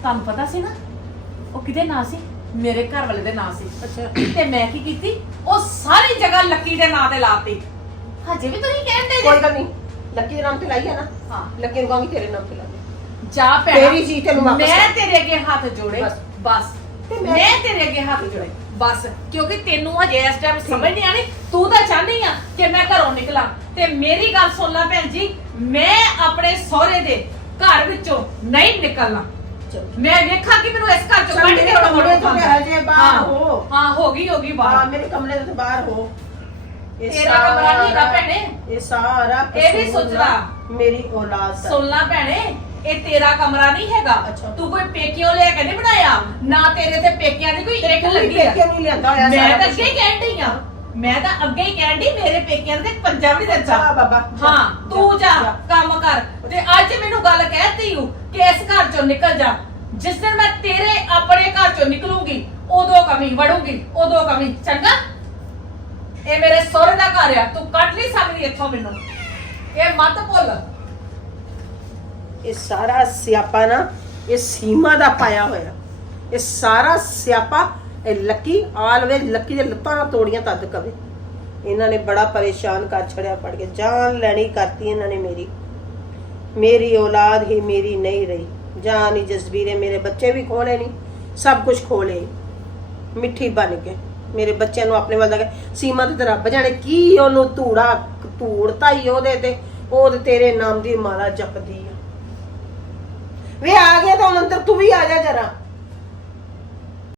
ਤੁਹਾਨੂੰ ਪਤਾ ਸੀ ਨਾ? ਉਹ ਕਿਹਦੇ ਨਾਂ ਸੀ? ਮੇਰੇ ਘਰ ਵਾਲੇ ਦੇ ਨਾਂ ਸੀ। ਅੱਛਾ ਤੇ ਮੈਂ ਕੀ ਕੀਤੀ? ਉਹ ਸਾਰੀ ਜਗ੍ਹਾ ਲੱਕੀ ਦੇ ਨਾਂ ਤੇ ਲਾਤੀ। ਹਜੇ ਵੀ ਤੁਸੀਂ ਕਹਿੰਦੇ ਕੋਈ ਜੇ? ਗੱਲ ਨਹੀਂ। ਲੱਕੀ ਦੇ ਨਾਮ ਤੇ ਲਾਈ ਹੈ ਨਾ। ਹਾਂ। ਲੱਕੀ ਨੂੰ ਕਹਾਂਗੀ ਤੇਰੇ ਨਾਮ ਤੇ ਲਾ ਦੇ ਜਾ ਭੈਣਾ ਤੇਰੀ ਚੀਜ਼ ਤੈਨੂੰ ਵਾਪਸ ਮੈਂ। ਤੇਰੇ ਅੱਗੇ ਹੱਥ ਜੋੜੇ। ਬਸ। ਬਸ। ਤੇ ਮੈਂ- ਮੈਂ ਤੇਰੇ ਅੱਗੇ ਹੱਥ ਜੋੜੇ। ਬਸ। ਕਿਉਂਕਿ ਤੈਨੂੰ ਅਜੇ ਇਸ ਟਾਈਮ ਸਮਝ ਨਹੀਂ ਆਣੀ ਤੂੰ ਤਾਂ ਚਾਹਨੀ ਆ ਕਿ ਮੈਂ ਘਰੋਂ ਨਿਕਲਾਂ। ਤੇ ਮੇਰੀ ਗੱਲ ਸੁਣ ਲੈ ਭੈਣ ਜੀ। ਮੈਂ ਆਪਣੇ ਸਹੁਰੇ ਦੇ ਘਰ ਵਿੱਚੋਂ ਨਹੀਂ ਨਿਕਲਣਾ। ਮੈਂ ਵੇਖਾਂ ਕਿ ਮੈਨੂੰ ਇਸ ਘਰ ਚੋਂ ਕੱਢ ਕੇ ਕਮਰੇ ਤੋਂ। ਹਜੇ ਬਾਹਰ ਹਾਂ। ਹੋ। ਹਾਂ ਗਈ ਹੋ ਗਈ ਹਾਂ ਬਾਹਰ ਮੇਰੇ ਕਮਰੇ ਤੋਂ ਬਾਹਰ ਹੋ ਇਹ ਤੇਰਾ ਕਮਰਾ ਨਹੀਂ ਹੈਗਾ ਸਾਰਾ- ਭੈਣੇ। ਇਹ ਸਾਰਾ ਇਹ ਵੀ ਕਸੂਰ ਸੋਚਦਾ। ਮੇਰੀ ਔਲਾਦ ਦਾ ਸੁਣ ਲੈ ਭੈਣੇ ਇਹ ਤੇਰਾ ਕਮਰਾ ਨਹੀਂ ਹੈਗਾ ਅੱਛਾ। ਤੂੰ ਕੋਈ ਪੇਕਿਓ ਲੈ ਕੇ ਨਹੀਂ ਬਣਾਇਆ ਨਾ ਤੇਰੇ ਤੇ ਪੇਕਿਆਂ ਦੀ ਕੋਈ ਇੱਕ ਲੱਗੀ ਆ ਪੇਕੇ ਨੂੰ ਲਿਆਂਦਾ ਹੋਇਆ ਮੈਂ ਸਾਰਾ ਤਾਂ ਕੁਛ। ਅੱਗੇ ਹੀ ਕਹਿਣ ਡਈ ਆ ਮੈਂ ਤਾਂ ਅੱਗੇ ਹੀ ਕਹਿਣ ਡਈ ਮੇਰੇ ਪੇਕਿਆਂ ਦੇ ਪੰਜਾ ਵੀ ਜਾ ਦਿੱਤਾ ਬਾਬਾ ਹਾਂ ਤੂੰ ਜਾ ਕੰਮ ਕਰ। ਤੇ ਅੱਜ ਮੈਨੂੰ ਗੱਲ ਕਹਿਤੀ ਹੂੰ ਕਿ ਇਸ ਘਰ ਚੋਂ ਨਿਕਲ ਜਾ। ਜਿਸ ਦਿਨ ਮੈਂ ਤੇਰੇ ਆਪਣੇ ਘਰ ਚੋਂ ਨਿਕਲੂੰਗੀ ਉਦੋਂ ਕਮੀ ਵੜੂਗੀ ਉਦੋਂ ਕਮੀ। ਚੰਗਾ? ਇਹ ਮੇਰੇ ਸਹੁਰੇ ਦਾ ਘਰ ਆ ਤੂੰ ਕੱਢ ਨਹੀਂ ਸਕਦੀ ਇੱਥੋਂ ਮੈਨੂੰ। ਇਹ ਮਤ ਭੁੱਲ। ਇਹ ਸਾਰਾ ਸਿਆਪਾ ਨਾ ਇਹ ਸੀਮਾ ਦਾ ਪਾਇਆ ਹੋਇਆ। ਇਹ ਸਾਰਾ ਸਿਆਪਾ ਇਹ ਲੱਕੀ ਆਲਵੇ ਲੱਕੀ ਦੇ ਲੱਤਾਂ ਤੋੜੀਆਂ ਤਦ ਕਵੇ। ਇਹਨਾਂ ਨੇ ਬੜਾ ਪਰੇਸ਼ਾਨ ਕਰ ਛੜਿਆ ਪੜ ਕੇ, ਜਾਨ ਲੈਣੀ ਕਰਤੀ ਇਹਨਾਂ ਨੇ ਮੇਰੀ। ਮੇਰੀ ਔਲਾਦ ਹੀ ਮੇਰੀ ਨਹੀਂ ਰਹੀ। ਜਾਨ ਹੀ ਜਸਬੀਰੇ, ਮੇਰੇ ਬੱਚੇ ਵੀ ਖੋਲੇ ਨਹੀਂ, ਸਭ ਕੁਝ ਖੋਲੇ ਮਿੱਠੀ ਬਣ ਕੇ, ਮੇਰੇ ਬੱਚਿਆਂ ਨੂੰ ਆਪਣੇ ਵੱਲ ਦਾ ਸੀਮਾ ਤੇ ਰੱਬ ਜਾਣੇ ਕੀ ਉਹਨੂੰ ਧੂੜਾ ਧੂੜਤਾ ਹੀ ਉਹਦੇ ਤੇ, ਉਹ ਤੇ ਤੇਰੇ ਨਾਮ ਦੀ ਮਾਲਾ ਜਪਦੀ ਆ। ਵੇ ਆ ਗਿਆ ਤਾਂ ਅੰਦਰ, ਤੂੰ ਵੀ ਆ ਜਾ ਜਰਾ।